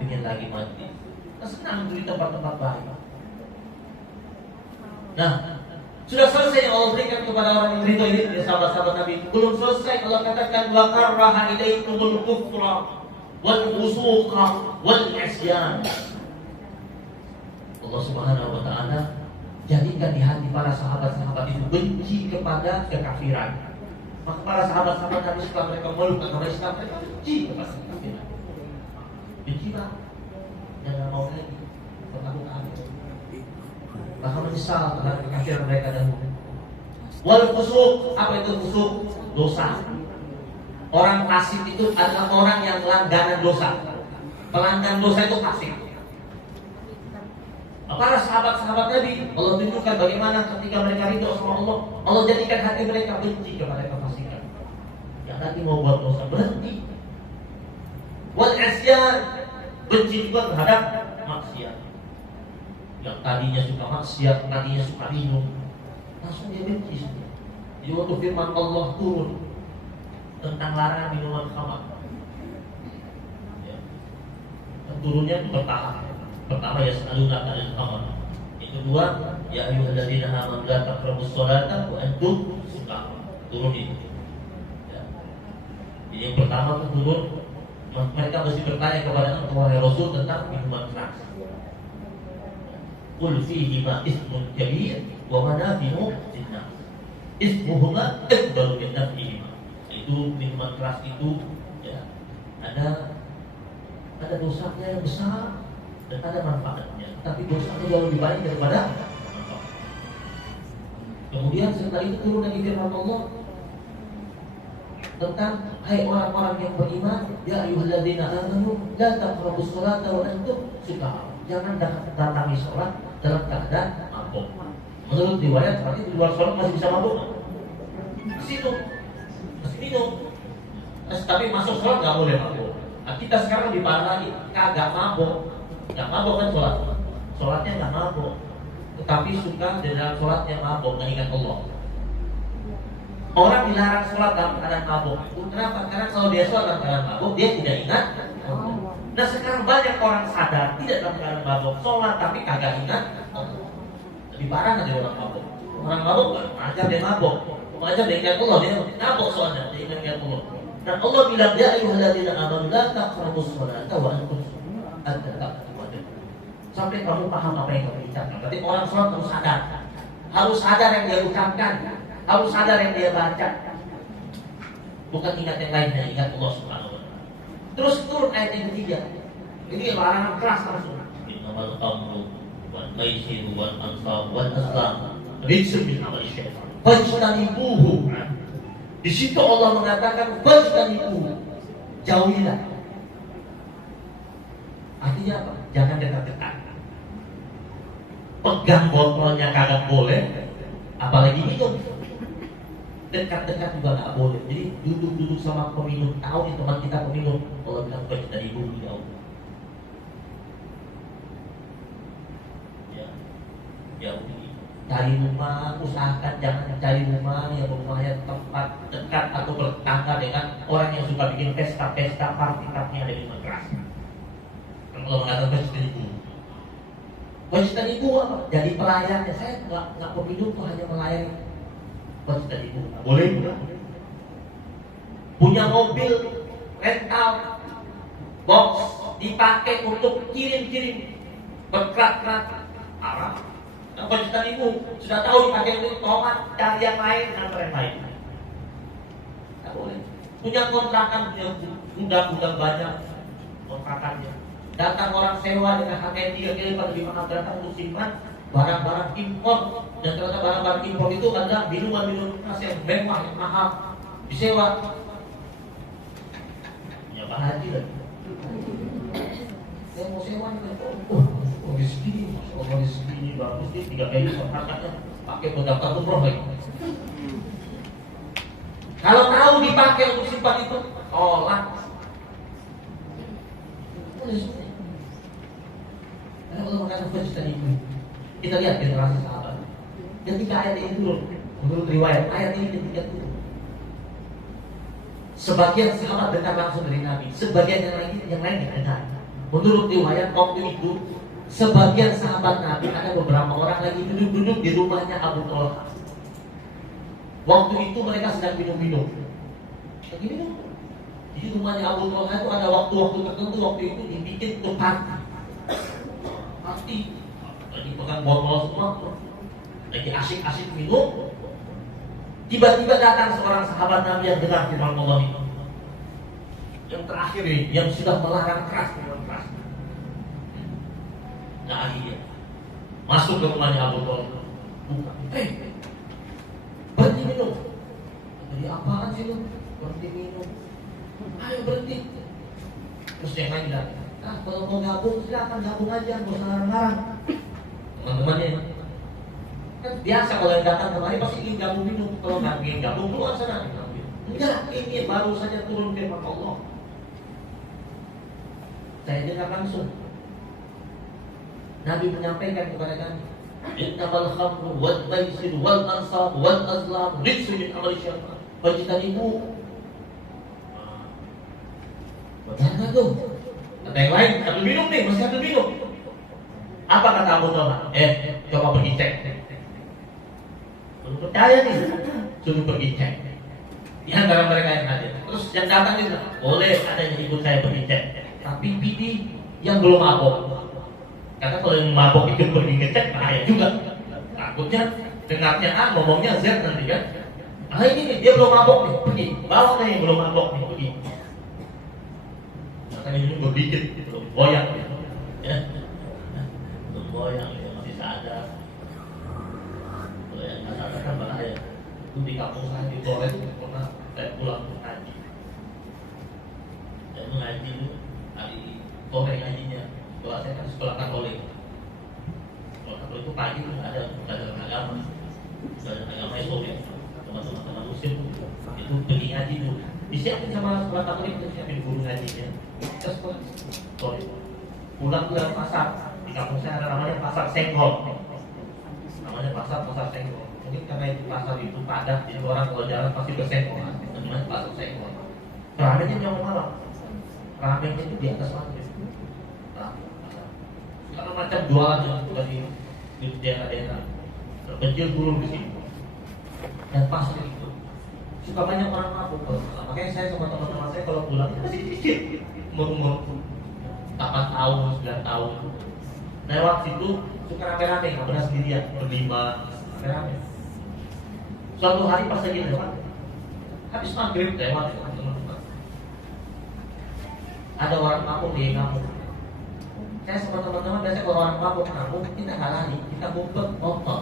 ingin lagi majlis. Senang di tempat-tempat baik. Nah, sudah selesai yang Allah berikan kepada orang yang ridho ini, ya sahabat-sahabat Nabi. Belum selesai Allah katakan wa karraha ilaikumul kufra wal fusuqa wal isyan. Allah Subhanahu wa taala jadikan di hati para sahabat-sahabat itu benci kepada kekafiran. Maka para sahabat-sahabat Nabi setelah mereka meluk agama Islam, mereka benci kepada kekafiran. Benci banget. Jangan mau lagi melakukan, bahkan menyesal terhadap kekafiran mereka dahulu. Wal fusuq, apa itu fusuq? Dosa. Orang fasik itu adalah orang yang langganan dosa. Pelanggan dosa itu fasik. Para sahabat-sahabat Nabi, Allah tunjukkan bagaimana ketika mereka ridho sama Allah, Allah jadikan hati mereka benci kepada kefasikan. Yang nanti mau buat dosa berhenti. Wal isyan, benci juga terhadap maksiat. Yang tadinya suka maksiat, tadinya suka minum, langsung dia benci. Jadi waktu firman Allah turun tentang larangan minuman khamar, ya. Turunnya itu bertahap. Pertama ya selalu nakal khamar. Yang kedua, ya ayyuhalladzina amanu la taqrabus sholata wa antum sukara. Turun itu. Ya. Jadi yang pertama itu turun. Mereka mesti bertanya kepada Allah Rasul tentang minuman keras. Qul fihi ma ismun kabir wa manafi'u lin-nas. Ismuhuma akbaru min naf'ihima. Itu minuman keras itu ya, ada dosanya yang besar dan ada manfaatnya. Tapi dosanya jauh lebih banyak daripada manfaat. Kemudian setelah itu turun lagi firman Allah tentang hai orang-orang yang beriman, ya ayyuhalladzina amanu la taqrabus sholata wa antum sukara. Jangan datangi sholat dalam keadaan mabuk. Menurut riwayat berarti di luar sholat masih bisa mabuk. Masih minum. Tapi masuk sholat nggak boleh mabuk. Nah, kita sekarang lebih parah lagi, kagak mabuk. Nggak mabuk kan sholat. Sholatnya nggak mabuk, tetapi suka di dalam sholatnya mabuk mengingat Allah. Orang dilarang sholat dalam keadaan mabuk. Kenapa? Karena kalau dia sholat dalam keadaan mabuk, dia tidak ingat. Nah sekarang banyak orang sadar tidak dalam keadaan mabuk, sholat tapi kagak ingat. Lebih parah dari orang mabuk. Orang mabuk ajar dia mabuk, ajar dia ingat Allah, dia mabuk soalnya, dia ingat Allah. Dan Allah bilang, ya ayyuhalladzina amanu la taqrabus sholata wa antum sukara. Sampai kamu paham apa yang kamu ucapkan. Berarti orang sholat harus sadar yang dia ucapkan. Harus sadar yang dia baca. Bukan ingat yang lainnya, ingat Allah Subhanahu wa taala. Terus turun ayat yang ketiga. Ini larangan keras langsung. Innamal khamru wal maisir wal ansab wal azlam rijsun min amali syaitan. Fajtanibuhu. Di situ Allah mengatakan fajtanibuhu. Jauhilah. Artinya apa? Jangan dekat-dekat. Pegang botolnya kagak boleh, apalagi minum. Dekat-dekat juga nggak boleh. Jadi duduk-duduk sama peminum, tahu nih teman kita peminum, kalau bilang baik dari ibu jauh. Ya, cari rumah, usahakan jangan cari rumah yang rumahnya tempat dekat atau bertangga dengan orang yang suka bikin pesta-pesta, party-party ada minuman keras. Kalau mengatakan baik ibu. Baik ibu apa? Jadi pelayannya saya nggak peminum tuh hanya melayani. Baik ibu boleh punya mobil rental box dipakai untuk kirim-kirim berkerat-kerat Arab. Nah, Pakistan itu sudah tahu dipakai untuk tomat, cari yang lain, antara yang lain. Tidak boleh. Punya kontrakan, punya gudang-gudang banyak kontrakannya. Datang orang sewa dengan harga yang 3 kali lebih mahal, datang untuk simpan barang-barang impor. Dan ternyata barang-barang impor itu adalah minuman-minuman keras yang mewah, yang mahal, disewa. Punya Pak Haji lagi. Saya mau sewa nih, rezeki, masya Allah rezeki ini bagus nih, 3 kali kontrakannya, pakai buat daftar umroh lagi. Kalau tahu dipakai untuk simpan itu, tolak. Karena Allah mengatakan Pakistan itu, kita lihat generasi sahabat. Ketika ayat ini turun, menurut riwayat ayat ini ketika turun, sebagian sahabat dengar langsung dari Nabi, sebagian yang lain dengar. Menurut riwayat waktu itu, sebagian sahabat Nabi ada beberapa orang lagi duduk-duduk di rumahnya Abu Talha. Waktu itu mereka sedang minum-minum. Lagi minum. Di rumahnya Abu Talha itu ada waktu-waktu tertentu, waktu itu dibikin untuk party. Lagi pegang botol semua, lagi asik-asik minum. Tiba-tiba datang seorang sahabat Nabi yang dengar firman Allah itu. Yang terakhir ini, yang sudah melarang keras, keras. Nah akhirnya masuk ke rumahnya Abu Talha. Berhenti minum. Jadi apaan sih lu? Berhenti minum. Ayo berhenti. Terus yang lain bilang, kalau mau gabung silakan gabung aja, nggak usah larang-larang. Teman-temannya kan biasa kalau yang datang kemari pasti ingin gabung minum. Kalau nggak ingin gabung keluar sana. Enggak, ini baru saja turun firman Allah. Saya dengar langsung. Nabi menyampaikan kepada kami, innamal khamru wal maisir wal ansab wal azlam rijsun min amali syaitan. Fajtanibu. Bagaimana tuh? Kata yang lain, sambil minum nih, masih sambil minum. Apa kata Abu Talha? Coba pergi cek. Belum percaya nih, suruh pergi cek. Di antara mereka yang hadir. Terus yang datang itu, boleh adanya ikut saya pergi cek. Tapi bini yang belum mabok. Karena kalau yang mabok itu pergi ngecek bahaya juga. Takutnya dengarnya A, ngomongnya Z nanti kan. Nah ini nih, dia belum mabok nih, pergi. Bawa nih yang belum mabok nih, pergi. Makanya ini berbikin, belum goyang gitu. Ya. Belum goyang, ya, masih sadar. Kalau yang nggak sadar kan bahaya. Itu di kampung saya di Flores itu pernah saya pulang ngaji. Saya mengaji itu hari sore ngajinya. Sekolah saya kan sekolah Katolik. Sekolah Katolik itu pagi itu ada pelajaran agama. Pelajaran agama Islam, teman-teman muslim itu pergi ngaji itu. Disiapin sama sekolah Katolik itu, siapin guru ngajinya. Kita sekolah sore. Pulang ke pasar. Di kampung saya ada namanya pasar Senggol. Namanya pasar Senggol. Mungkin karena itu pasar itu padat, jadi orang kalau jalan pasti bersenggol. Namanya pasar Senggol. Ramenya jam malam. Ramenya itu di atas maghrib. Karena macam jualan dari daerah-daerah terpencil turun di sini. Dan pasar itu suka banyak orang mabuk. Makanya saya sama teman-teman saya kalau pulang masih kecil, umur 8 tahun, 9 tahun. Lewat situ suka rame-rame, nggak pernah sendirian, berlima, rame-rame. Suatu hari pas lagi lewat, habis maghrib lewat teman-teman. Ada orang mabuk di kampung. Saya sama teman-teman biasanya kalau orang mabuk kampung kita nggak lari, kita ngumpet nonton.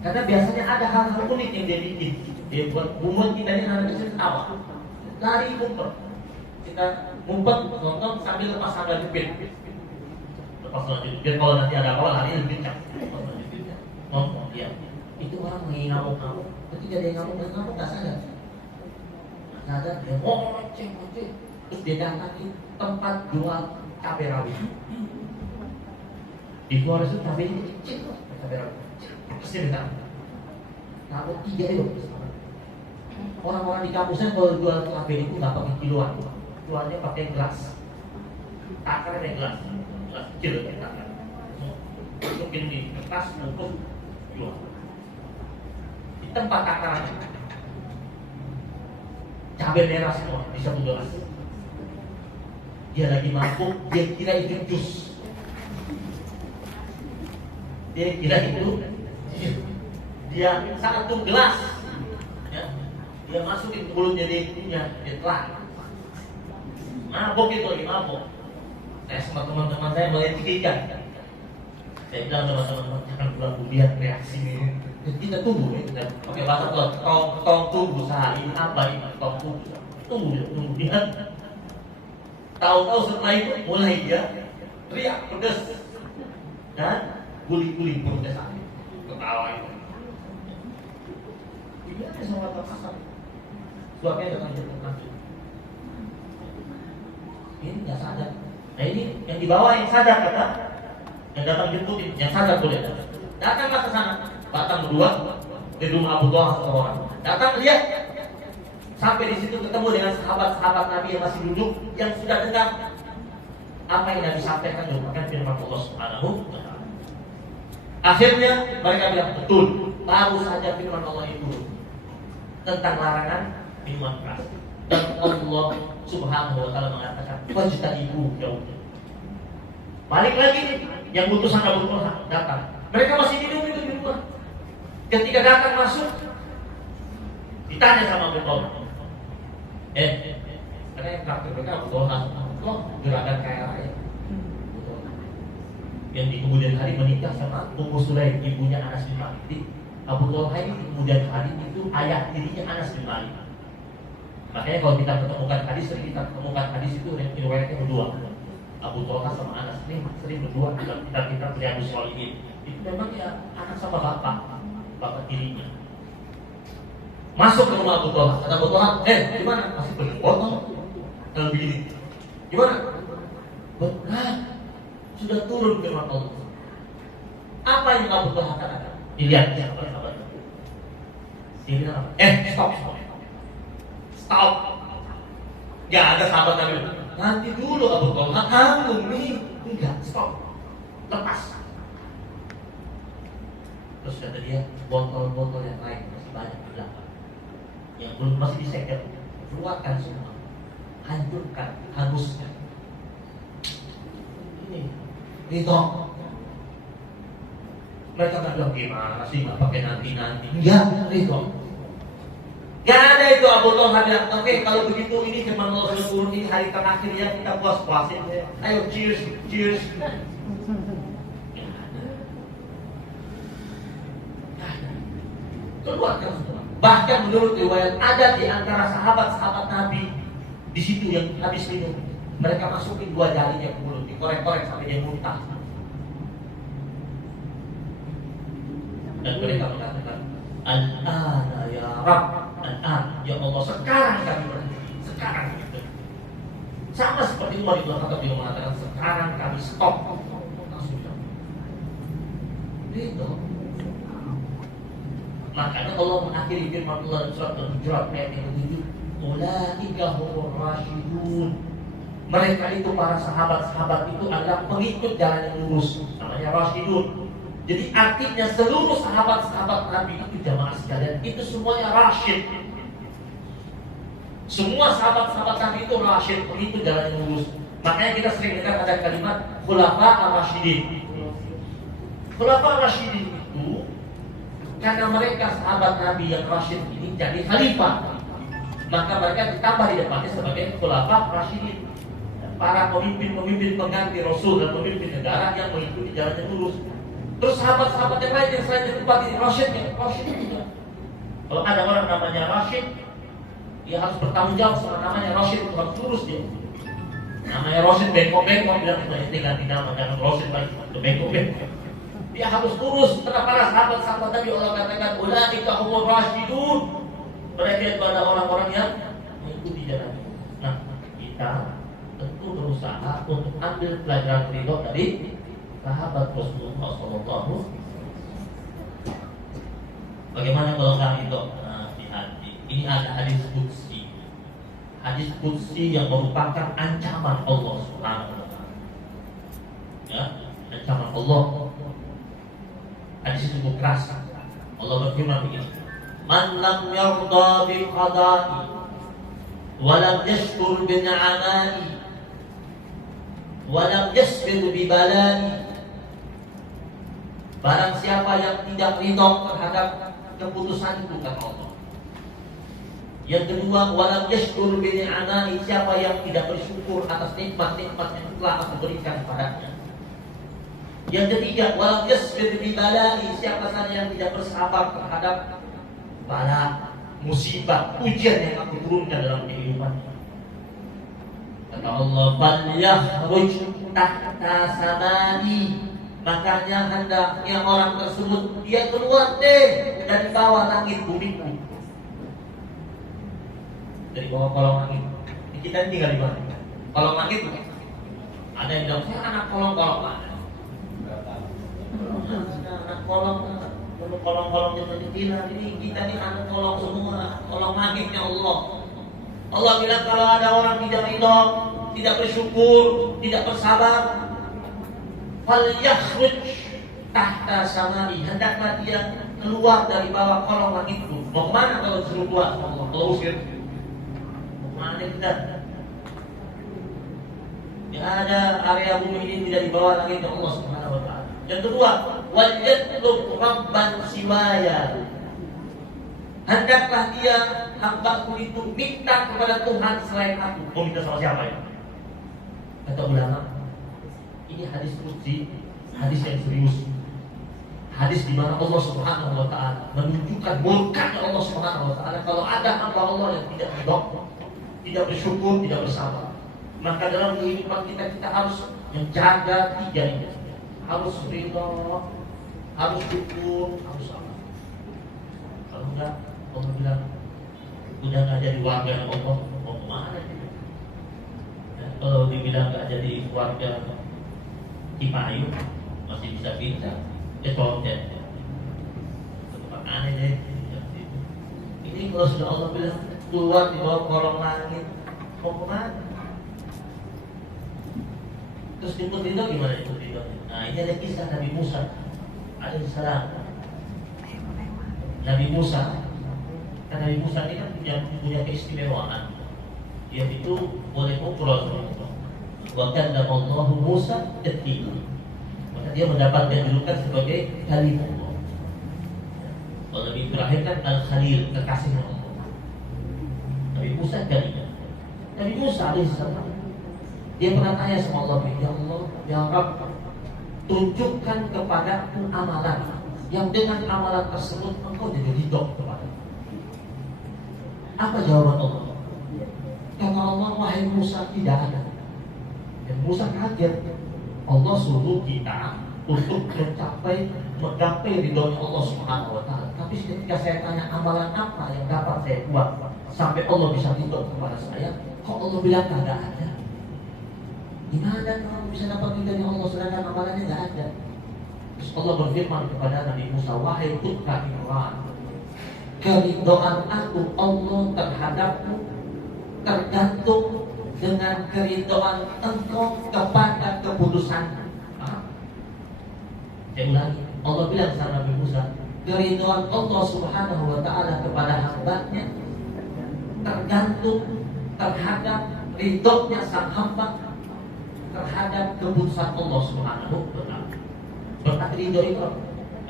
Karena biasanya ada hal-hal unik yang dia bikin. Dia buat umur kita ini anak kecil ketawa. Lari ngumpet. Kita ngumpet nonton sambil lepas sandal jepit. Lepas sandal jepit. Kalau nanti ada apa lari lebih kencang. Nonton dia. Itu orang lagi ngamuk-ngamuk. Ketika dia ngamuk nggak sadar. Sadar dia ngoceh. Terus dia datang di tempat jual cabai rawit. Di Flores itu cabai itu kecil, cabai rawit kecil kan. Namun 3 kilo. Orang-orang di kampus saya kalau jual cabai itu nggak pakai kiloan, jualnya pakai gelas. Takarnya gelas kecil ya takar. Masukin di kertas, bungkus, jual. Di tempat takarannya. cabai merah semua di satu gelas. Dia lagi mabuk, dia kira itu jus. Dia kira itu dia satu gelas, ya. Dia masukin ke mulutnya, dia telan. Mabuk itu lagi mabuk. Saya sama teman-teman saya melihat. Saya bilang sama teman-teman, jangan pulang dulu, lihat reaksi ini. Kita tunggu, kita pakai bahasa tong tunggu sehari apa ini, tong tunggu dia. Tahu-tahu setelah itu mulai dia teriak pedas dan guling-guling perutnya sakit, ketawa itu. Ini ada sama kasar. Suapnya datang lanjut. Ini nggak sadar. Nah ini yang di bawah yang sadar kata, yang datang jemputin, yang sadar boleh datang. Datanglah ke sana, datang berdua di rumah Abu Talha satu orang. Datang lihat, sampai di situ ketemu dengan sahabat-sahabat Nabi yang masih duduk, yang sudah dengar apa yang Nabi sampaikan merupakan firman Allah Subhanahu wa Ta'ala. Akhirnya mereka bilang betul, baru saja firman Allah itu tentang larangan minuman keras. Dan Allah Subhanahu wa Ta'ala mengatakan wajtanibu jauh. Balik lagi nih, yang utusan Abu Talha datang. Mereka masih minum itu di rumah. Ketika datang masuk, ditanya sama Abu Talha. Karena yang traktir mereka Abu Talha, kok gerakan kayak raya. Yang di kemudian hari menikah sama Ummu Sulaim, ibunya Anas bin Malik. Abu Talha ini di kemudian hari itu ayah tirinya Anas bin Malik. Makanya kalau kita ketemukan hadis, sering kita ketemukan hadis itu riwayatnya berdua. Abu Talha sama Anas ini sering berdua dalam kitab-kitab Riyadhus Shalihin. Itu memang ya anak sama bapak tirinya. Masuk ke rumah Abu Talha, kata Abu Talha, gimana? Masih pergi botol? Kalau begini, gimana? Benar, sudah turun ke rumah Allah. Apa yang Abu Talha katakan? Dilihat sahabat-sahabat. Dia bilang apa? Stop. Gak ada sahabat Nabi. Nanti dulu Abu Talha, tanggung nih. Enggak, stop. Lepas. Terus kata dia, botol-botol yang lain masih banyak di belakang, yang belum masih disegel, keluarkan semua, hancurkan, hanguskan. Ini toh. Mereka tak bilang gimana sih, nggak pakai nanti. Enggak, itu. Gak ada itu. Abu Talha bilang, oke, kalau begitu ini firman Allah sudah turun, ini hari terakhir ya, kita puas-puasin. Ayo cheers. Keluarkan semua. Bahkan menurut riwayat ada di antara sahabat-sahabat Nabi di situ yang habis minum, mereka masukin dua jarinya ke mulut, dikorek-korek sampai dia muntah. Dan mereka mengatakan, Al-ana ya Rabb, Al-an ya Allah, sekarang kami berhenti, sekarang gitu. Sama seperti Umar Ibn Khattab yang mengatakan, sekarang kami stop. Langsung gitu. Makanya Allah mengakhiri firman Allah di surat Al-Hujurat ayat yang ke-7, ulaika humur rasyidun. Mereka itu para sahabat-sahabat itu adalah pengikut jalan yang lurus, namanya rasyidun. Jadi artinya seluruh sahabat-sahabat Nabi itu jamaah sekalian itu semuanya rasyid. Semua sahabat-sahabat Nabi itu rasyid, pengikut jalan yang lurus. Makanya kita sering dengar ada kalimat khulafa ar-rasyidin. Khulafa ar-rasyidin itu karena mereka sahabat Nabi yang rasyid ini jadi khalifah, maka mereka ditambah di depannya sebagai khulafa rasyidin, para pemimpin pengganti Rasul dan pemimpin negara yang mengikuti jalan yang lurus. Terus sahabat-sahabat yang lain yang selain yang tempat ini rasyid juga. Kalau ada orang namanya rasyid, dia harus bertanggung jawab sama namanya rasyid, itu harus lurus dia. Namanya rasyid bengkok-bengkok, bilang itu ganti nama, jangan rasyid lagi, itu bengkok-bengkok. Dia harus lurus. Karena para sahabat-sahabat tadi Allah katakan ulaika humur rasyidun. Mereka itu adalah orang-orang yang mengikuti jalan. Nah, kita tentu berusaha untuk ambil pelajaran ridho dari sahabat Rasulullah SAW. Bagaimana kalau nggak ridho di hati? Ini ada hadis qudsi. Hadis qudsi yang merupakan ancaman Allah Subhanahu wa Ta'ala. Ya, ancaman Allah. Hadis itu cukup keras. Allah berfirman begini, man lam yarda bi qada'i walam yashkur bi ni'amai walam yasbir bi balai. Barang siapa yang tidak ridho terhadap keputusanku, kata Allah. Yang kedua, walam yashkur bi ni'amai, siapa yang tidak bersyukur atas nikmat-nikmat yang telah aku berikan padanya. Yang ketiga, walam yasbir bi balai, siapa saja yang tidak bersabar terhadap bala, musibah, ujian yang aku turunkan dalam kehidupannya. Kata Allah, "Falyakhruj tahta samani." Makanya hendaknya orang tersebut dia keluar deh dari bawah langit bumi. Dari bawah kolong langit. Kita ini tinggal di mana? Kolong langit bukan? Ada yang bilang, saya anak kolong-kolong mana? Anak kolong yang kecil. Ini kita ini anak kolong semua. Kolong langitnya Allah. Allah bilang kalau ada orang tidak ridho, tidak bersyukur, tidak bersabar, falyakhruj tahta samai, hendaklah dia keluar dari bawah kolong langit itu. Mau kemana kalau disuruh keluar? Allah kalau usir. Mau kemana kita? Yang ada area bumi ini tidak di bawah langit Allah Subhanahu wa taala. Yang kedua, wal yatlub rabban siwaya. Hendaklah dia hambaku itu minta kepada Tuhan selain aku. Mau minta sama siapa ya? Kata ulama, ini hadis qudsi, hadis yang serius. Hadis di mana Allah Subhanahu wa taala menunjukkan murkanya Allah Subhanahu wa taala kalau ada hamba Allah yang tidak ridho, tidak bersyukur, tidak bersabar. Maka dalam kehidupan kita harus menjaga tiga ini. Harus ridho, harus syukur, harus sabar. Kalau enggak, Allah bilang udah nggak jadi warga Allah, mau kemana gitu? Ya, kalau dibilang nggak jadi warga Cipayu masih bisa condet. Tempat aneh deh. Ini kalau sudah Allah bilang keluar di bawah kolong langit, mau kemana? Terus ikut ridho gimana ikut ridho? Nah ini ada kisah Nabi Musa alaihissalam. Nabi Musa, kan Nabi Musa ini kan punya keistimewaan. Dia itu boleh ngobrol sama Allah. Wa kallama Allahu Musa taklima. Maka dia mendapatkan julukan sebagai Kalimullah. Kalau Nabi Ibrahim kan Al-Khalil, kekasih Allah. Nabi Musa Kalimah. Nabi Musa alaihissalam, dia pernah tanya sama Allah, ya Allah, ya Rabb, tunjukkan kepadaku amalan yang dengan amalan tersebut engkau jadi ridho kepada. Apa jawaban Allah? Kata Allah, wahai Musa, tidak ada. Dan Musa kaget. Allah suruh kita untuk menggapai ridhonya Allah Subhanahu wa taala. Tapi ketika saya tanya amalan apa yang dapat saya buat sampai Allah bisa ridho kepada saya, kok Allah bilang tidak ada? Gimana kamu bisa dapat ridhonya Allah sedangkan amalannya tidak ada? Terus Allah berfirman kepada Nabi Musa, wahai putra Imran, keridhaan aku Allah terhadapmu tergantung dengan keridhaan engkau kepada keputusanmu. Saya ulangi, Allah bilang sama Nabi Musa, keridhaan Allah Subhanahu wa taala kepada hambanya tergantung terhadap ridhonya sang hamba terhadap keputusan Allah Subhanahu wa taala. Berarti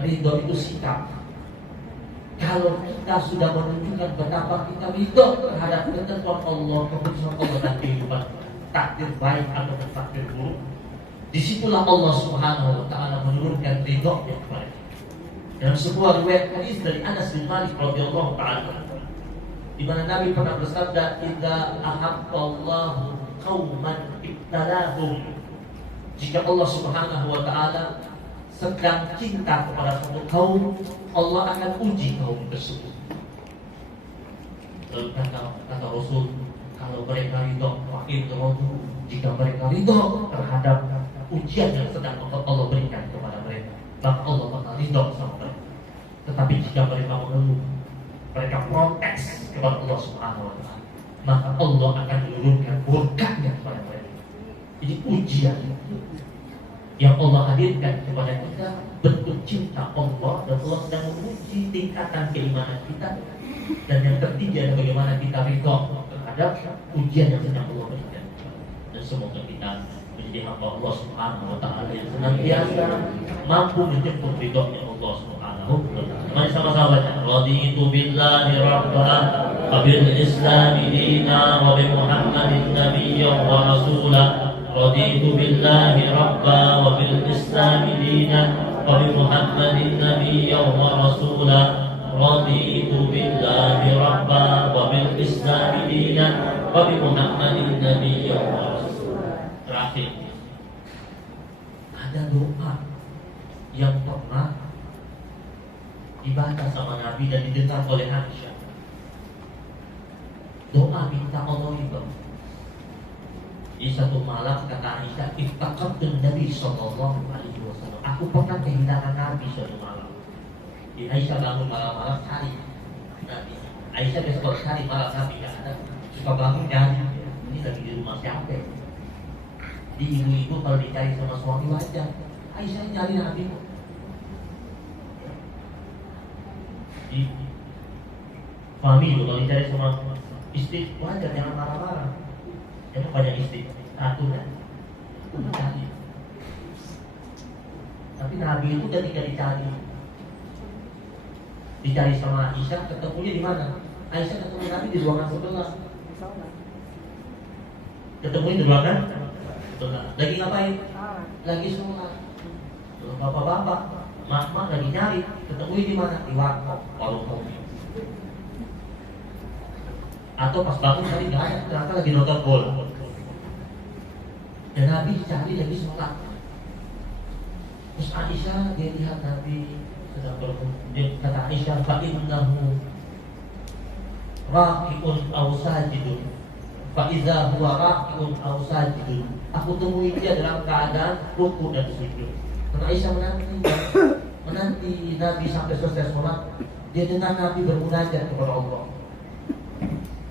ridho itu sikap. Kalau kita sudah menunjukkan betapa kita ridho terhadap ketentuan Allah, keputusan Allah dan kehidupan, takdir baik atau takdir buruk, disitulah Allah Subhanahu wa taala menurunkan ridho kepada kita. Dalam sebuah riwayat hadis dari Anas bin Malik radhiyallahu taala, di mana Nabi pernah bersabda, "Idza ahabballahu qauman ibtalahum." Jika Allah Subhanahu wa taala sedang cinta kepada suatu kaum, Allah akan uji kaum tersebut. Lalu kata Rasul, kalau mereka ridho, makin rodu. Jika mereka ridho terhadap ujian yang sedang Allah berikan kepada mereka, maka Allah bakal ridho sama mereka. Tetapi jika mereka mengeluh, mereka protes kepada Allah Subhanahu wa taala, maka Allah akan menurunkan murkanya kepada mereka. Ini ujian yang Allah hadirkan kepada kita, bentuk cinta Allah, dan Allah sedang menguji tingkatan keimanan kita. Dan yang ketiga adalah bagaimana kita ridho terhadap ujian yang sedang Allah berikan. Dan semoga kita menjadi hamba Allah Subhanahu wa taala yang senantiasa mampu menjemput ridhonya Allah Subhanahu wa taala. Mari sama-sama baca. Raditu billahi rabban wa bil islami dina wa bi Muhammadin nabiyyan wa rasula. Raditu billahi rabban wa bil islami dina wa bi Muhammadin nabiyyan wa rasula. Raditu billahi rabban wa bil islami dina wa bi Muhammadin nabiyyan wa rasula. Terakhir, ada doa yang pernah dibaca sama Nabi dan didengar oleh Aisyah. Doa minta Allah riba. Di satu malam kata Aisyah, "Iftaqadtu Nabi sallallahu alaihi wasallam." Aku pernah kehilangan Nabi suatu malam. Di Aisyah bangun malam-malam cari Nabi. Aisyah besok cari malam Nabi tidak ada. Suka bangun nyari. Ini lagi di rumah siapa? Di ibu-ibu kalau dicari sama suami wajar. Aisyah nyari Nabi. Di suami itu kalau dicari sama istri wajar, jangan marah-marah. Jangan banyak istri, satu kan. Dicari. Tapi Nabi itu ketika dicari sama Aisyah, ketemunya di mana? Aisyah ketemu Nabi di ruangan sebelah. Ketemunya di ruangan sebelah. Lagi ngapain? Lagi sholat. Bapak-bapak, mak lagi nyari. Ketemunya di mana? Di warkop, warung kopi. Atau pas bangun tadi nggak ada, ternyata lagi nonton bola. Dan Nabi dicari lagi sholat. Terus Aisyah dia lihat Nabi sedang berkumpul. Kata Aisyah, "Fa'innahu raqi'un aw sajidun." Fa'iza huwa raqi'un aw sajidun. Aku temui dia dalam keadaan rukuk dan sujud. Karena Aisyah menanti Nabi sampai selesai sholat. Dia dengar Nabi bermunajat kepada Allah.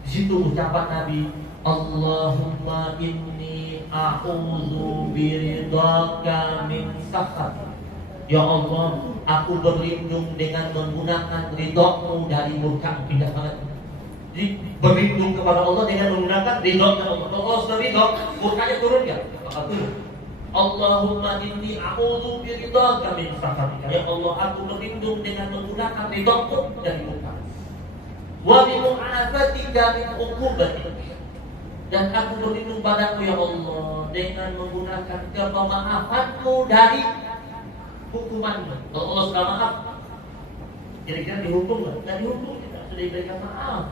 Di situ ucapan Nabi, "Allahumma inni a'udzu biridhaka min sakhatik." Ya Allah, aku berlindung dengan menggunakan ridho-Mu dari murka. Pindah banget. Jadi berlindung kepada Allah dengan menggunakan ridho-Nya Allah. Kalau Allah sudah ridho, murkanya turun ya? Maka turun. Allahumma inni a'udzu biridhaka min sakhatik. Ya Allah, aku berlindung dengan menggunakan ridho-Mu dari murka. Wa bi mu'afatika min uqubatik. Dan aku berlindung padamu ya Allah dengan menggunakan kemaafanmu dari hukumanmu. Kalau Allah sudah maaf, kira-kira dihukum nggak? Tidak dihukum, kita sudah diberikan maaf.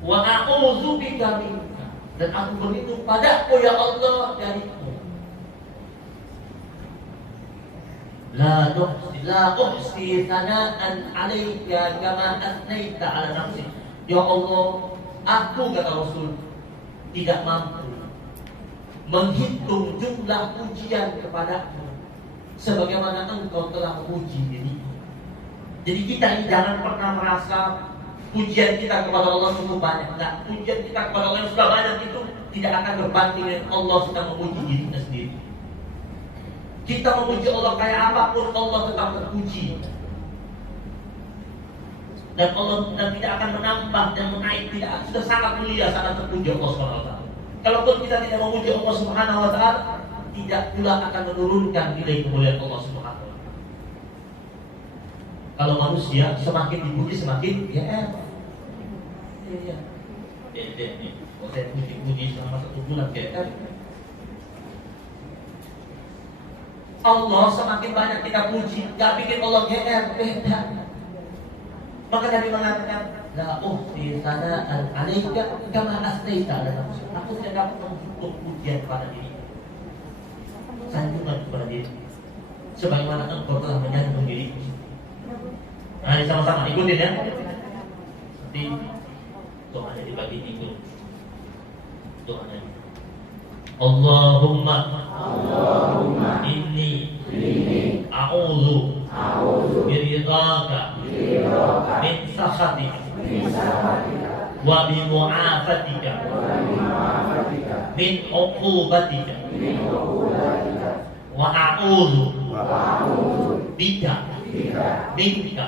Wa a'udzu bika minka. Dan aku berlindung padamu ya Allah darimu. La uhsi sana'an 'alaika kama asnaita 'ala nafsi. Ya Allah, aku kata Rasul tidak mampu menghitung jumlah pujian kepadamu sebagaimana engkau telah memuji diriku. Jadi kita ini jangan pernah merasa pujian kita kepada Allah cukup banyak. Enggak, pujian kita kepada Allah yang sudah banyak itu tidak akan berbanding dengan Allah sedang memuji dirinya sendiri. Kita memuji Allah kayak apapun, Allah tetap terpuji. Dan Allah tidak akan menambah dan menaik, tidak, sudah sangat mulia, sangat terpuji Allah SWT. Kalaupun kita tidak memuji Allah Subhanahu wa taala, tidak pula akan menurunkan nilai kemuliaan Allah Subhanahu wa taala. Kalau manusia semakin dipuji semakin ya iya. Kalau saya puji-puji selama 1 bulan Allah semakin banyak kita puji, gak bikin Allah GR, beda. Maka Nabi mengatakan, la uhsi sana'an 'alaika kama asnaita 'ala nafsi. Aku tidak dapat menghitung pujian kepada diri, sanjungan kepada diri, sebagaimana engkau telah menyanjung diriku. Nah, ini sama-sama ikutin ya. Nanti doanya dibagi ikut. Doanya. Allahumma inni a'udzu biridhaka min sakhatika wa bi mu'afatika min uqubatika wa a'udzu bika minka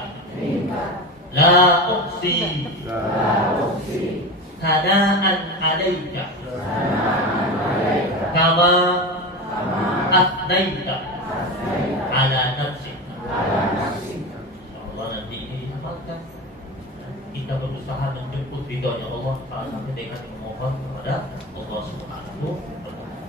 La uqsi Hana'an alaika Kama Atnaita Ala nafsi. InsyaAllah nanti ini amalkan. Kita berusaha menjemput ridhonya Allah sampai dengan memohon kepada Allah Subhanahu wa ta'ala.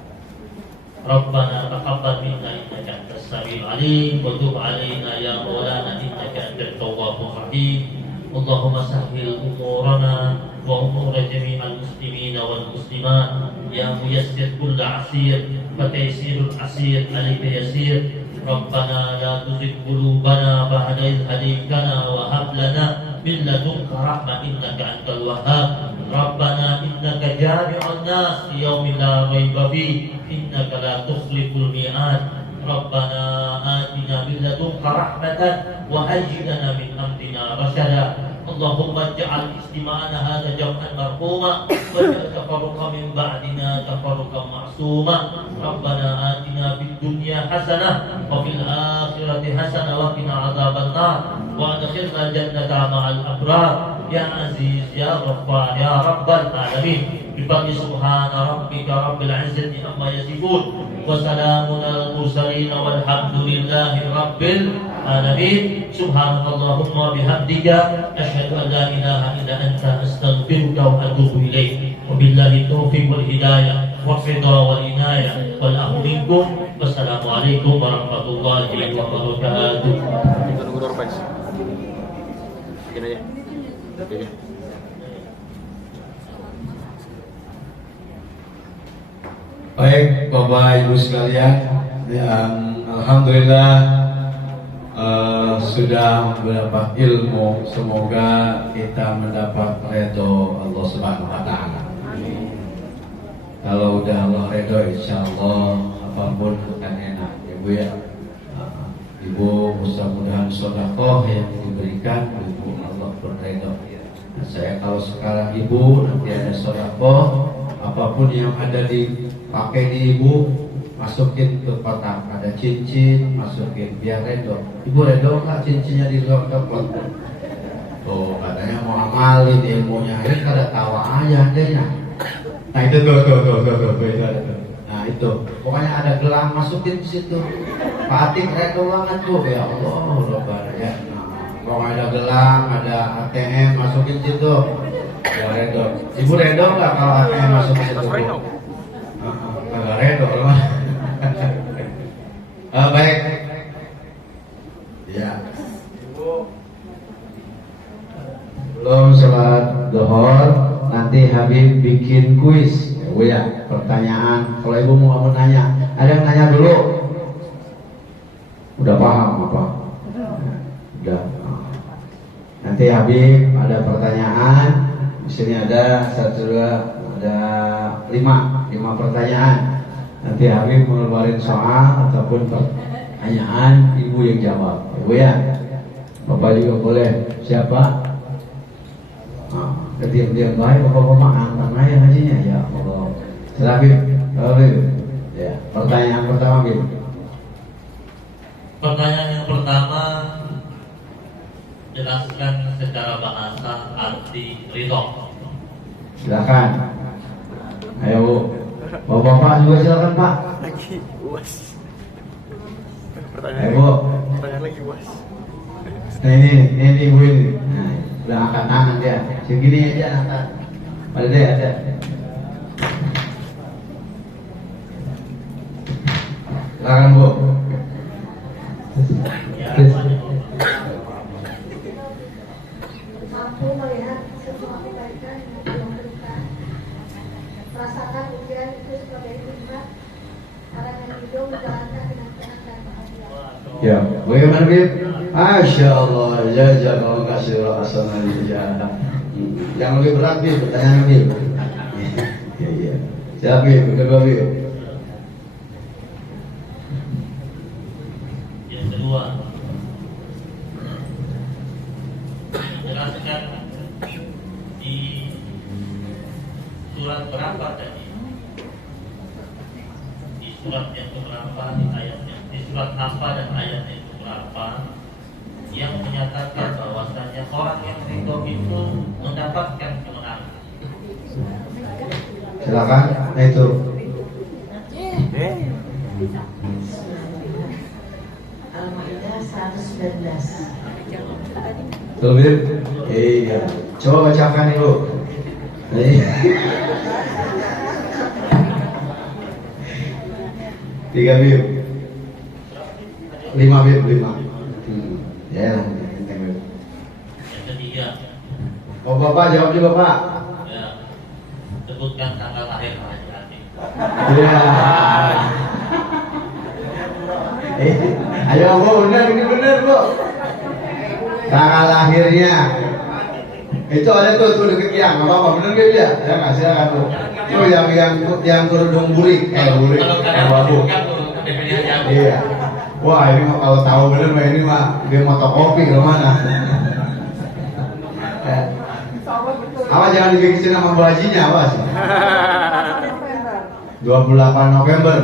Rabbana taqabbal minna innaka antas samiul alim wa tub 'alaina ya maulana innaka antat tawwabur rahim. Allahumma sahhil umurana wa umur jami'al muslimin wal muslimat ya muyassir kull 'asir fa taysirul 'asir alayka yasir. Rabbana la tuzigh qulubana ba'da idh hadaytana wa hab lana min ladunka rahmah innaka antal wahhab. Rabbana innaka jami'un nas li yaumin la raiba fihi innaka la tukhliful mi'ad. Rabbana atina min ladunka rahmatan wa hayyi lana min amrina rashada. Allahumma ij'al istima'ana hadha jam'an marhuma waj'al tafarruqa min ba'dina tafarruqan ma'suma. Rabbana atina fid dunya hasanah wa fil akhirati hasanah wa qina adzabannar wa adkhilna jannata ma'al abrar ya aziz ya ghaffar ya rabbal alamin. Biqadri subhana rabbika rabbil izzati amma yasifun wa salamun alal mursalin walhamdulillahi rabbil alamin. Subhanallahumma bihamdika asyhadu an la ilaha illa anta astaghfiruka wa atubu ilaik. Wabillahi taufiq wal hidayah wa ridha wal inayah wal afu minkum. Wassalamualaikum warahmatullahi wabarakatuh. Kita nunggu door prize. Bikin aja. Oke. Baik Bapak Ibu sekalian, yang alhamdulillah sudah mendapat ilmu. Semoga kita mendapat ridho Allah Subhanahu wa ta'ala. Kalau udah Allah ridho, insya Allah apapun akan enak ya Bu ya. Ibu mudah-mudahan sedekah yang diberikan Ibu Allah berridho. Nah, saya kalau sekarang Ibu nanti ada sedekah, apapun yang ada dipakai di Ibu masukin ke kotak, ada cincin masukin biar ridho. Ibu ridho nggak cincinnya di kotak? Tuh katanya mau amalin ilmunya, ini kada tawa aja adanya. Nah itu tuh itu ada tuh. Nah itu pokoknya ada gelang masukin di situ. Pak Atik ridho banget tuh, ya Allah udah ya. Nah, pokoknya ada gelang, ada ATM masukin situ. Ya ridho. Ibu ridho nggak kalau ATM masuk ke situ? Nggak ridho loh. Baik. Ya. Belum sholat zuhur, nanti Habib bikin kuis. Ya, Bu ya, pertanyaan. Kalau Ibu mau nanya, ada yang nanya dulu. Udah paham apa? Udah. Nanti Habib ada pertanyaan. Di sini ada ada 5 pertanyaan. Nanti Habib mengeluarkan soal ataupun pertanyaan, Ibu yang jawab. Ibu ya, Bapak juga boleh. Siapa? Diam-diam baik, Bapak-bapak angkat aja hajinya ya Allah. Silakan Habib. Ya, pertanyaan pertama Habib. Pertanyaan yang pertama, jelaskan secara bahasa arti ridho. Silakan. Ayo Bu. Bapak-bapak juga silakan Pak. Lagi UAS. Ayo Bu. Pertanyaan lagi UAS. Nah ini Ibu ini. Nah, udah angkat tangan dia. Segini aja angkat. Ada deh ada. Silakan Bu. Ya, mampu melihat semua kebaikan yang Tuhan berikan, merasakan ujian itu sebagai nikmat, orang yang hidup menjalankan dengan tenang dan bahagia. Ya, bagaimana Bib? Masya Allah, jazakallahu khairan hasanah. Yang lebih berat Bib, pertanyaan Bib. Iya. Siapa Bib? Kedua Bib. yang kedua, jelaskan di surat berapa tadi? Di surat yang berapa, di surat apa dan ayat yang berapa yang menyatakan bahwasanya yang orang yang ridho itu mendapatkan kemenangan. Silakan. Nah, itu. Al-Maidah 119. Lebih. Iya. Coba bacakan Ibu. Iya. 3 bib. 5 bib, 5. Ya, Yang ketiga, oh Bapak jawab juga Bapak. ya, sebutkan tanggal lahir hati-hati. Iya. Ayo Bu, benar ini benar Bu. Tanggal lahirnya itu ada tuh deket yang apa benar gak dia? Ya nggak silakan Bu. Itu yang kerudung burik, burik. Kalau kalian Bu. sebutkan tuh, DPD aja. Iya. Wah ini mah kalau tahu bener mah ini mah dia motokopi ke mana? Apa jangan dibikin nama Bu Hajinya apa sih? 28 November.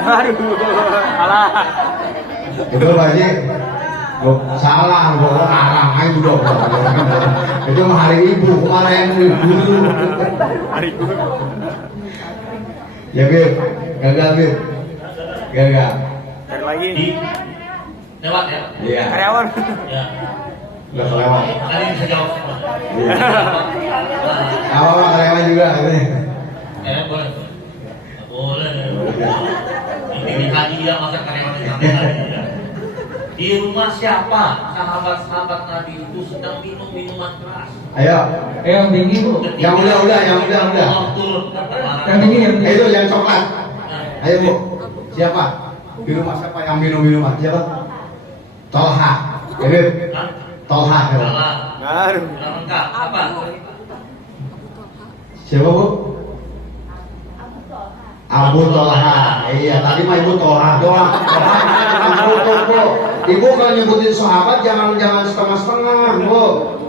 Aduh, alah. Itu Pak Haji. Salah, gua ngarang aja dong. Itu mah hari ibu kemarin dulu. Hari itu. Ya Bib, gagal Bib. Gagal. Cari lagi. Lewat ya? Iya. Karyawan. Ya. Udah kelewat. Tadi bisa jawab semua. Iya. Apa karyawan juga ini. Boleh. Boleh. Ini hadiah masa karyawan sampai hadiah. Di rumah siapa sahabat-sahabat Nabi itu sedang minum minuman keras? Ayo. Yang tinggi Bu. Yang udah. Allah turun. Yang tinggi yang tinggi. Itu yang coklat. Ayo Bu. Siapa? Di rumah siapa yang minum minuman? Siapa? Tolha. Ya Bib. Tolha. Salah. Aduh. Lengkap. Apa? Siapa Bu? Abu Tolha. Iya, tadi mah Ibu Tolha doang. Bu. Ibu kalau nyebutin sahabat jangan setengah-setengah, Bu.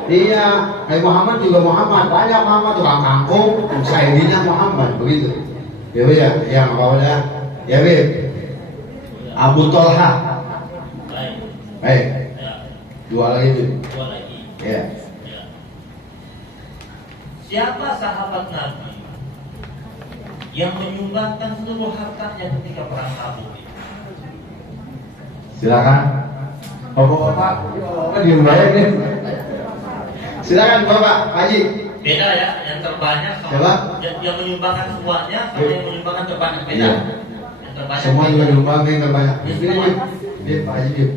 Iya, Nabi Muhammad juga Muhammad, banyak Muhammad, tukang kangkung, sahibinya Muhammad, begitu. Ya Bu ya, yang apa ya? Ya Bib. Abu Tolha. Baik. Ya. 2 lagi Bib. Dua lagi. Ya. Ya. Siapa sahabat Nabi yang menyumbangkan seluruh hartanya ketika perang Tabuk? Silakan. Bapak, diem banyak nih. Silakan Bapak Haji. Beda ya, yang terbanyak sama Siapa? yang menyumbangkan semuanya sama yang menyumbangkan terbanyak beda. Iya. Yang terbanyak Semua juga nyumbang yang terbanyak. Ya, Ini semua. Bib, Pak Haji Bib.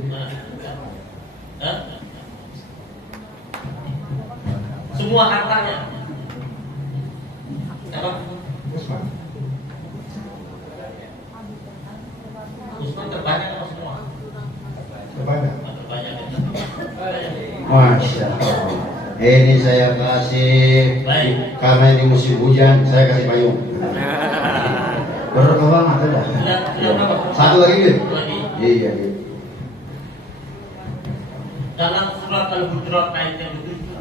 Hah? Semua hartanya. Apa? Usman terbanyak apa semua? Terbanyak. Terbanyak ya. Masya Allah. Ini saya kasih. Baik. Karena ini musim hujan, saya kasih payung. Berapa ada dah? Sudah berapa? Satu lagi Bib. Lagi. Iya Bib. Dalam surat Al-Hujurat ayat yang ke-7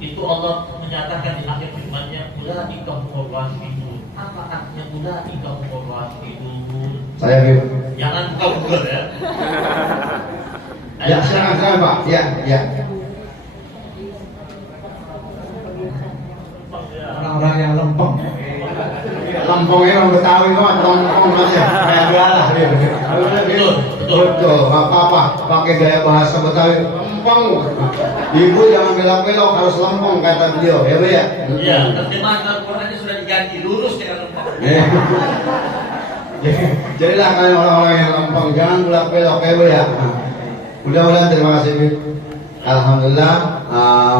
itu Allah menyatakan di akhir firman-Nya, ulaika humur rasyidun. Apa artinya ulaika humur rasyidun? Saya Bib. Jangan kau Google ya. Ya silakan Pak. Ya. Orang-orang yang lempeng. Lempengnya orang Betawi kok lempeng aja. Kayak galah dia. Betul. Apa-apa pakai gaya bahasa Betawi lempeng. Ibu jangan belok-belok harus lempeng kata beliau. Ya Bu ya. Iya, terjemahan Al-Qur'annya sudah diganti lurus dengan lempeng. Jadilah kalian orang-orang yang lempeng, jangan belok-belok ya Bu ya. Mudah-mudahan terima kasih Bu. Alhamdulillah,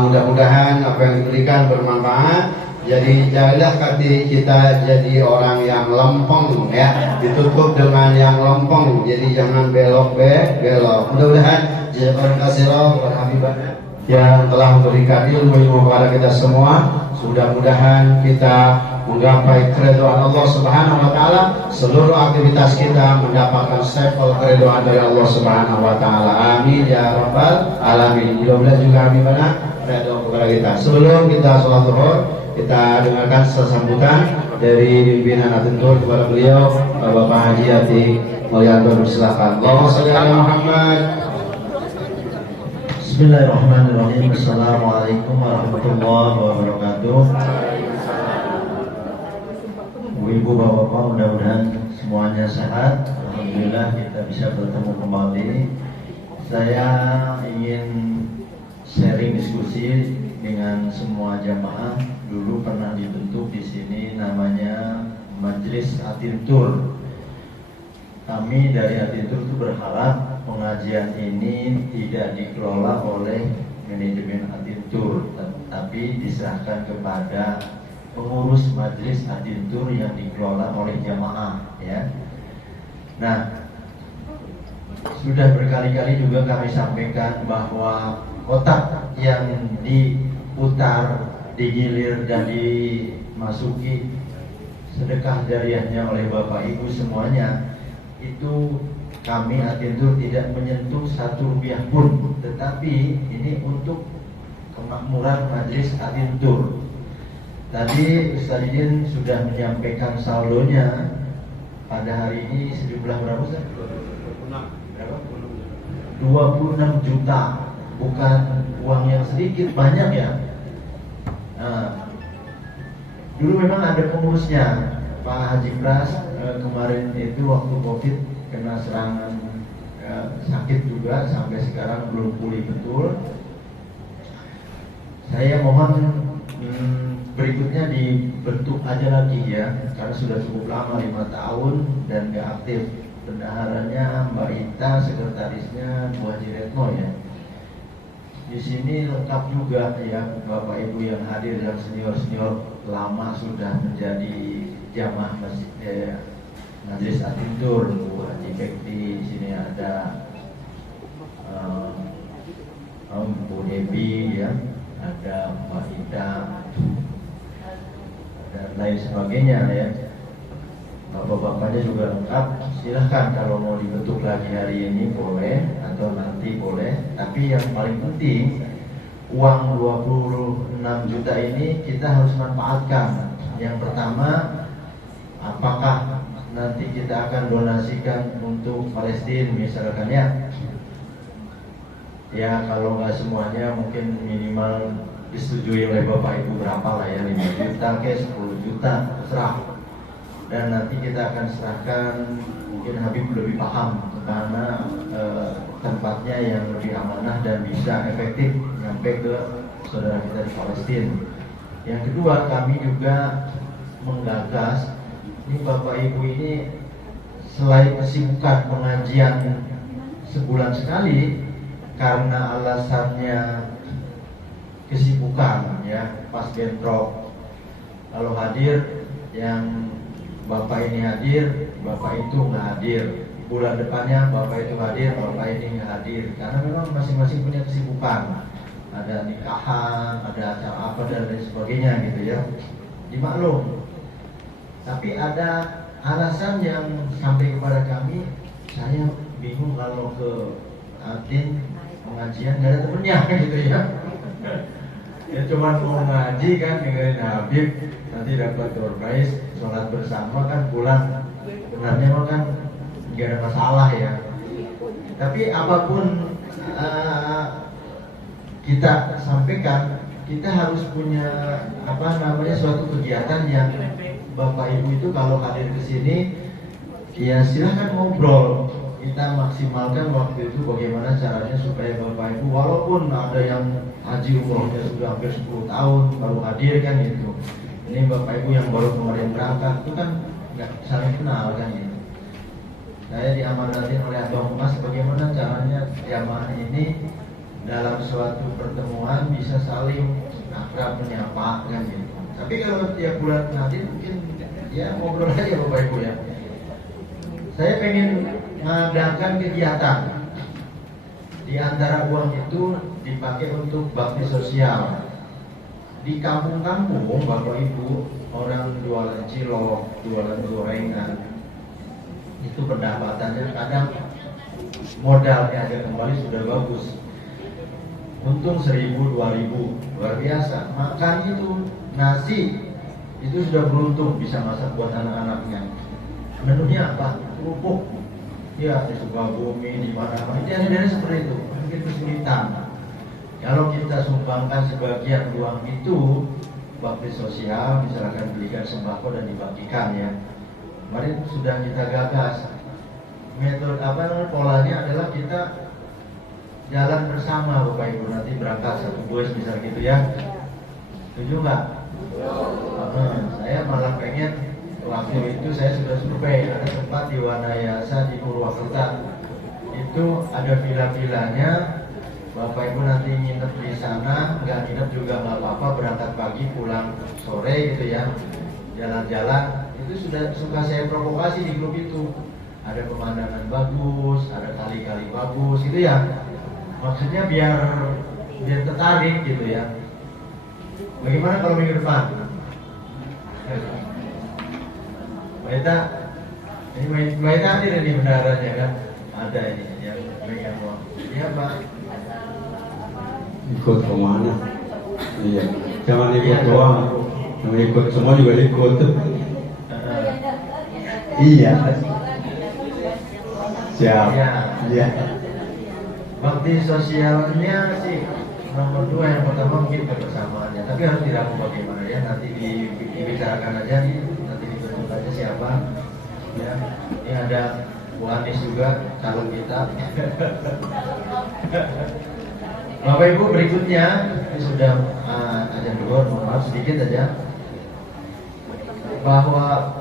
mudah-mudahan apa yang diberikan bermanfaat. Jadi janganlah hati kita jadi orang yang lempeng ya, ditutup dengan yang lempeng. Jadi jangan belok-belok. Mudah-mudahan jazakallahu khairan buat Habibah yang telah memberikan ilmu kepada kita semua. Mudah-mudahan kita menggapai keridhaan Allah Subhanahu wa taala, seluruh aktivitas kita mendapatkan level keridhaan dari Allah Subhanahu wa taala. Amin ya rabbal alamin. Mudah-mudahan juga Habibana ridho kepada kita. Sebelum kita sholat zuhur, kita dengarkan sambutan dari pimpinan Atentur kepada beliau Bapak Haji Ati Mulyanto. Silakan. Allahumma shalli ala Muhammad. Bismillahirrahmanirrahim. Assalamualaikum warahmatullahi wabarakatuh. Ibu bapak mudah-mudahan semuanya sehat. Alhamdulillah kita bisa bertemu kembali. Saya ingin sharing diskusi dengan semua jamaah. Dulu pernah dibentuk di sini namanya Majelis Atintur. Kami dari Atintur itu berharap pengajian ini tidak dikelola oleh manajemen Atintur, tapi diserahkan kepada pengurus Majelis Atintur yang dikelola oleh jamaah, ya. Nah, sudah berkali-kali juga kami sampaikan bahwa kotak yang diputar, digilir dan dimasuki sedekah jariahnya oleh Bapak Ibu semuanya, itu kami Atintur tidak menyentuh 1 rupiah pun, tetapi ini untuk kemakmuran Majelis Atintur. Tadi Ustaz Idin sudah menyampaikan saldonya pada hari ini sejumlah berapa Ustaz? 26 juta, bukan uang yang sedikit, banyak ya. Nah, dulu memang ada pengurusnya, Pak Haji Pras, kemarin itu waktu Covid kena serangan sakit juga, sampai sekarang belum pulih betul. Saya mohon berikutnya dibentuk aja lagi ya, karena sudah cukup lama 5 tahun dan gak aktif. Bendaharanya Mbak Ita, sekretarisnya Bu Haji Retno ya. Di sini lengkap juga ya, Bapak Ibu yang hadir dan senior-senior lama sudah menjadi jamaah Majelis Atintur. Bu Haji Bekti, di sini ada Bu Debi ya, ada Mbak Ida dan lain sebagainya ya. Bapak-bapaknya juga lengkap. Silahkan kalau mau dibentuk lagi hari ini boleh, atau nanti boleh. Tapi yang paling penting, uang 26 juta ini kita harus manfaatkan. Yang pertama, apakah nanti kita akan donasikan untuk Palestina misalkan ya? Ya kalau nggak semuanya mungkin minimal disetujui oleh Bapak Ibu berapa lah ya, 5 juta ke 10 juta terserah. Dan nanti kita akan serahkan, mungkin Habib lebih paham karena tempatnya yang lebih amanah dan bisa efektif nyampe ke saudara kita di Palestina. Yang kedua, kami juga menggagas, ini Bapak Ibu ini selain kesibukan pengajian sebulan sekali karena alasannya kesibukan ya, pas bentrok, kalau hadir yang Bapak ini hadir, Bapak itu nggak hadir. Bulan depannya Bapak itu hadir, Bapak ini nggak hadir. Karena memang masing-masing punya kesibukan. Ada nikahan, ada acara apa dan lain sebagainya gitu ya. Dimaklum. Tapi ada alasan yang sampai kepada kami, saya bingung kalau ke Atin pengajian nggak ada temennya gitu ya. Ya cuma mau ngaji kan, dengerin Habib, nanti dapat door prize, sholat bersama kan pulang. Sebenarnya kan nggak ada masalah ya. Tapi apapun kita sampaikan, kita harus punya suatu kegiatan yang Bapak Ibu itu kalau hadir ke sini, ya silahkan ngobrol. Kita maksimalkan waktu itu bagaimana caranya supaya Bapak Ibu, walaupun ada yang haji umrohnya sudah hampir 10 tahun baru hadir kan gitu. Ini Bapak Ibu yang baru kemarin berangkat itu kan nggak saling kenal kan gitu. Saya diamanatin oleh Abang Mas bagaimana caranya jamaah ini dalam suatu pertemuan bisa saling akrab menyapa kan gitu. Tapi kalau tiap bulan nanti mungkin ya ngobrol aja Bapak Ibu ya. Saya pengen mengadakan kegiatan. Di antara uang itu dipakai untuk bakti sosial. Di kampung-kampung Bapak Ibu, orang jualan cilok, jualan gorengan, itu pendapatannya kadang modalnya aja kembali sudah bagus. Untung 1.000, 2.000, luar biasa. Makan itu nasi itu sudah beruntung bisa masak buat anak-anaknya. Menunya apa? Kerupuk. Ya di Sukabumi, di mana-mana. Itu yang seperti itu. Mungkin kesulitan. Kalau kita sumbangkan sebagian uang itu bakti sosial, misalkan belikan sembako dan dibagikan ya. Kemarin sudah kita gagas. Metode polanya adalah kita jalan bersama Bapak Ibu, nanti berangkat satu bus misal gitu ya. Setuju nggak? Saya malah pengen waktu itu saya sudah survei, ada tempat di Wanayasa di Purwakarta itu ada villa-villanya. Bapak Ibu nanti nginep di sana, nggak nginep juga nggak apa-apa, berangkat pagi pulang sore gitu ya, jalan-jalan. Itu suka saya provokasi di grup itu. Ada pemandangan bagus, ada kali-kali bagus gitu ya. Maksudnya biar tertarik gitu ya. Bagaimana kalau minggu depan? Mbak Ita hadir ini bendarannya kan? Ada ini yang pegang uang. Iya Pak. Ikut kemana? Iya, jangan ikut doang. Yang ikut semua juga ikut. Iya. Siap. Iya. Bakti sosialnya sih nomor 2, yang pertama mungkin kebersamaannya, tapi harus diramu bagaimana ya, nanti dibicarakan aja nih, nanti dibentuk aja siapa ya. Ini ada Bu Anies juga calon kita. Bapak Ibu, berikutnya ini sudah aja dulu, mohon maaf sedikit aja, bahwa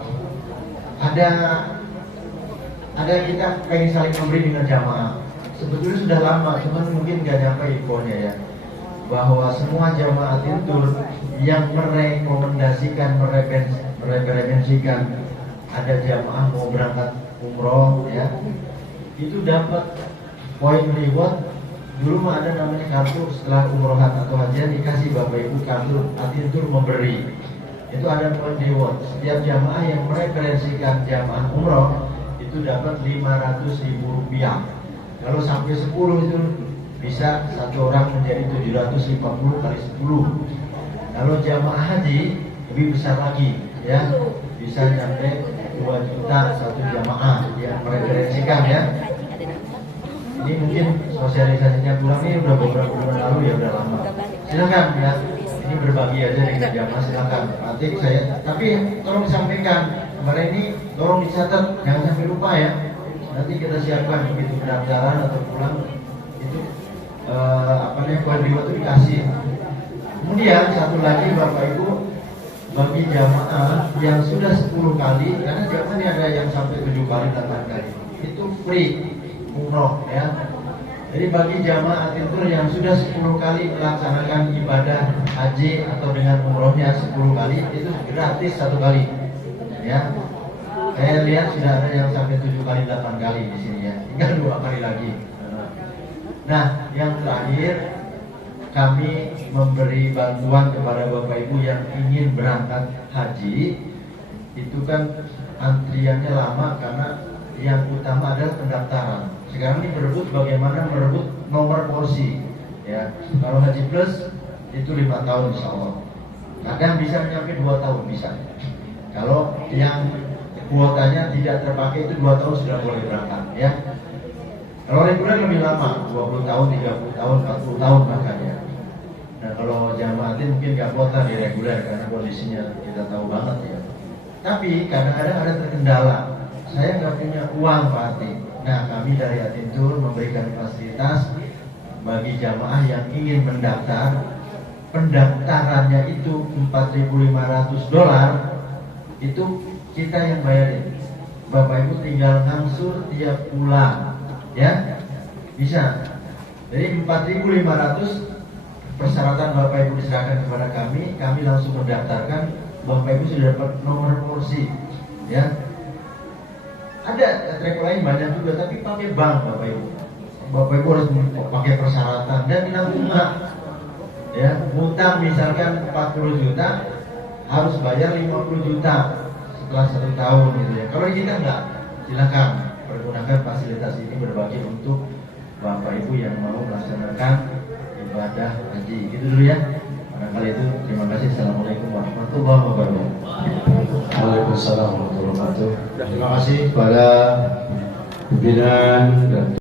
ada kita pengen saling memberi dengan jamaah. Sebetulnya sudah lama, cuman mungkin nggak nyampe infonya ya, bahwa semua jamaah Tintur yang merekomendasikan, mereferensikan ada jamaah mau berangkat umroh ya, itu dapat poin reward. Dulu mah ada namanya kartu setelah umrohan atau hajian dikasih Bapak Ibu kartu Tintur memberi. Itu ada poin reward. Setiap jamaah yang mereferensikan jamaah umroh itu dapat Rp500.000. Kalau sampai 10 itu bisa satu orang menjadi 750 kali 10. Kalau jamaah haji lebih besar lagi ya, bisa sampai 2 juta satu jamaah yang mereferensikan ya. Ini mungkin sosialisasinya kurang, ini udah beberapa bulan lalu ya, udah lama. Silakan ya, ini berbagi aja dengan jamaah, silakan. Nanti saya, tapi tolong disampaikan kemarin ini, tolong dicatat, jangan sampai lupa ya. Nanti kita siapkan begitu pendaftaran atau pulang itu poin reward itu dikasih. Kemudian satu lagi Bapak Ibu, bagi jamaah yang sudah 10 kali, karena jamaah ini ada yang sampai 7 kali, 8 kali, itu free umroh ya. Jadi bagi jamaah Tintur yang sudah 10 kali melaksanakan ibadah haji atau dengan umrohnya 10 kali, itu gratis 1 kali ya. Saya lihat sudah ada yang sampai 7 kali, 8 kali di sini ya. Tinggal 2 kali lagi. Nah, yang terakhir kami memberi bantuan kepada Bapak Ibu yang ingin berangkat haji. Itu kan antriannya lama karena yang utama adalah pendaftaran. Sekarang ini berebut bagaimana merebut nomor porsi ya. Kalau haji plus itu 5 tahun insya Allah. Kadang bisa mencapai 2 tahun bisa. Kalau yang kuotanya tidak terpakai itu 2 tahun sudah boleh berangkat ya. Kalau reguler lebih lama, 20 tahun, 30 tahun, 40 tahun bahkan ya. Nah kalau jamaah mungkin nggak kuota di reguler karena kondisinya kita tahu banget ya. Tapi kadang-kadang ada terkendala, saya nggak punya uang Pak Ati. Nah kami dari Atintur memberikan fasilitas bagi jamaah yang ingin mendaftar. Pendaftarannya itu $4.500, itu kita yang bayarin. Bapak Ibu tinggal ngangsur tiap bulan ya, bisa. Jadi 4.500 persyaratan Bapak Ibu diserahkan kepada kami langsung mendaftarkan. Bapak Ibu sudah dapat nomor porsi ya. Ada travel lain banyak juga, tapi pakai bank Bapak Ibu. Bapak Ibu harus pakai persyaratan dan kena bunga ya. Utang misalkan 40 juta harus bayar 50 juta setelah 1 tahun gitu ya. Kalau kita enggak, silakan pergunakan fasilitas ini berbagi untuk Bapak Ibu yang mau melaksanakan ibadah haji. Gitu dulu ya. Barangkali itu, terima kasih. Assalamualaikum warahmatullahi wabarakatuh. Waalaikumsalam warahmatullahi wabarakatuh. Terima kasih kepada Pimpinan dan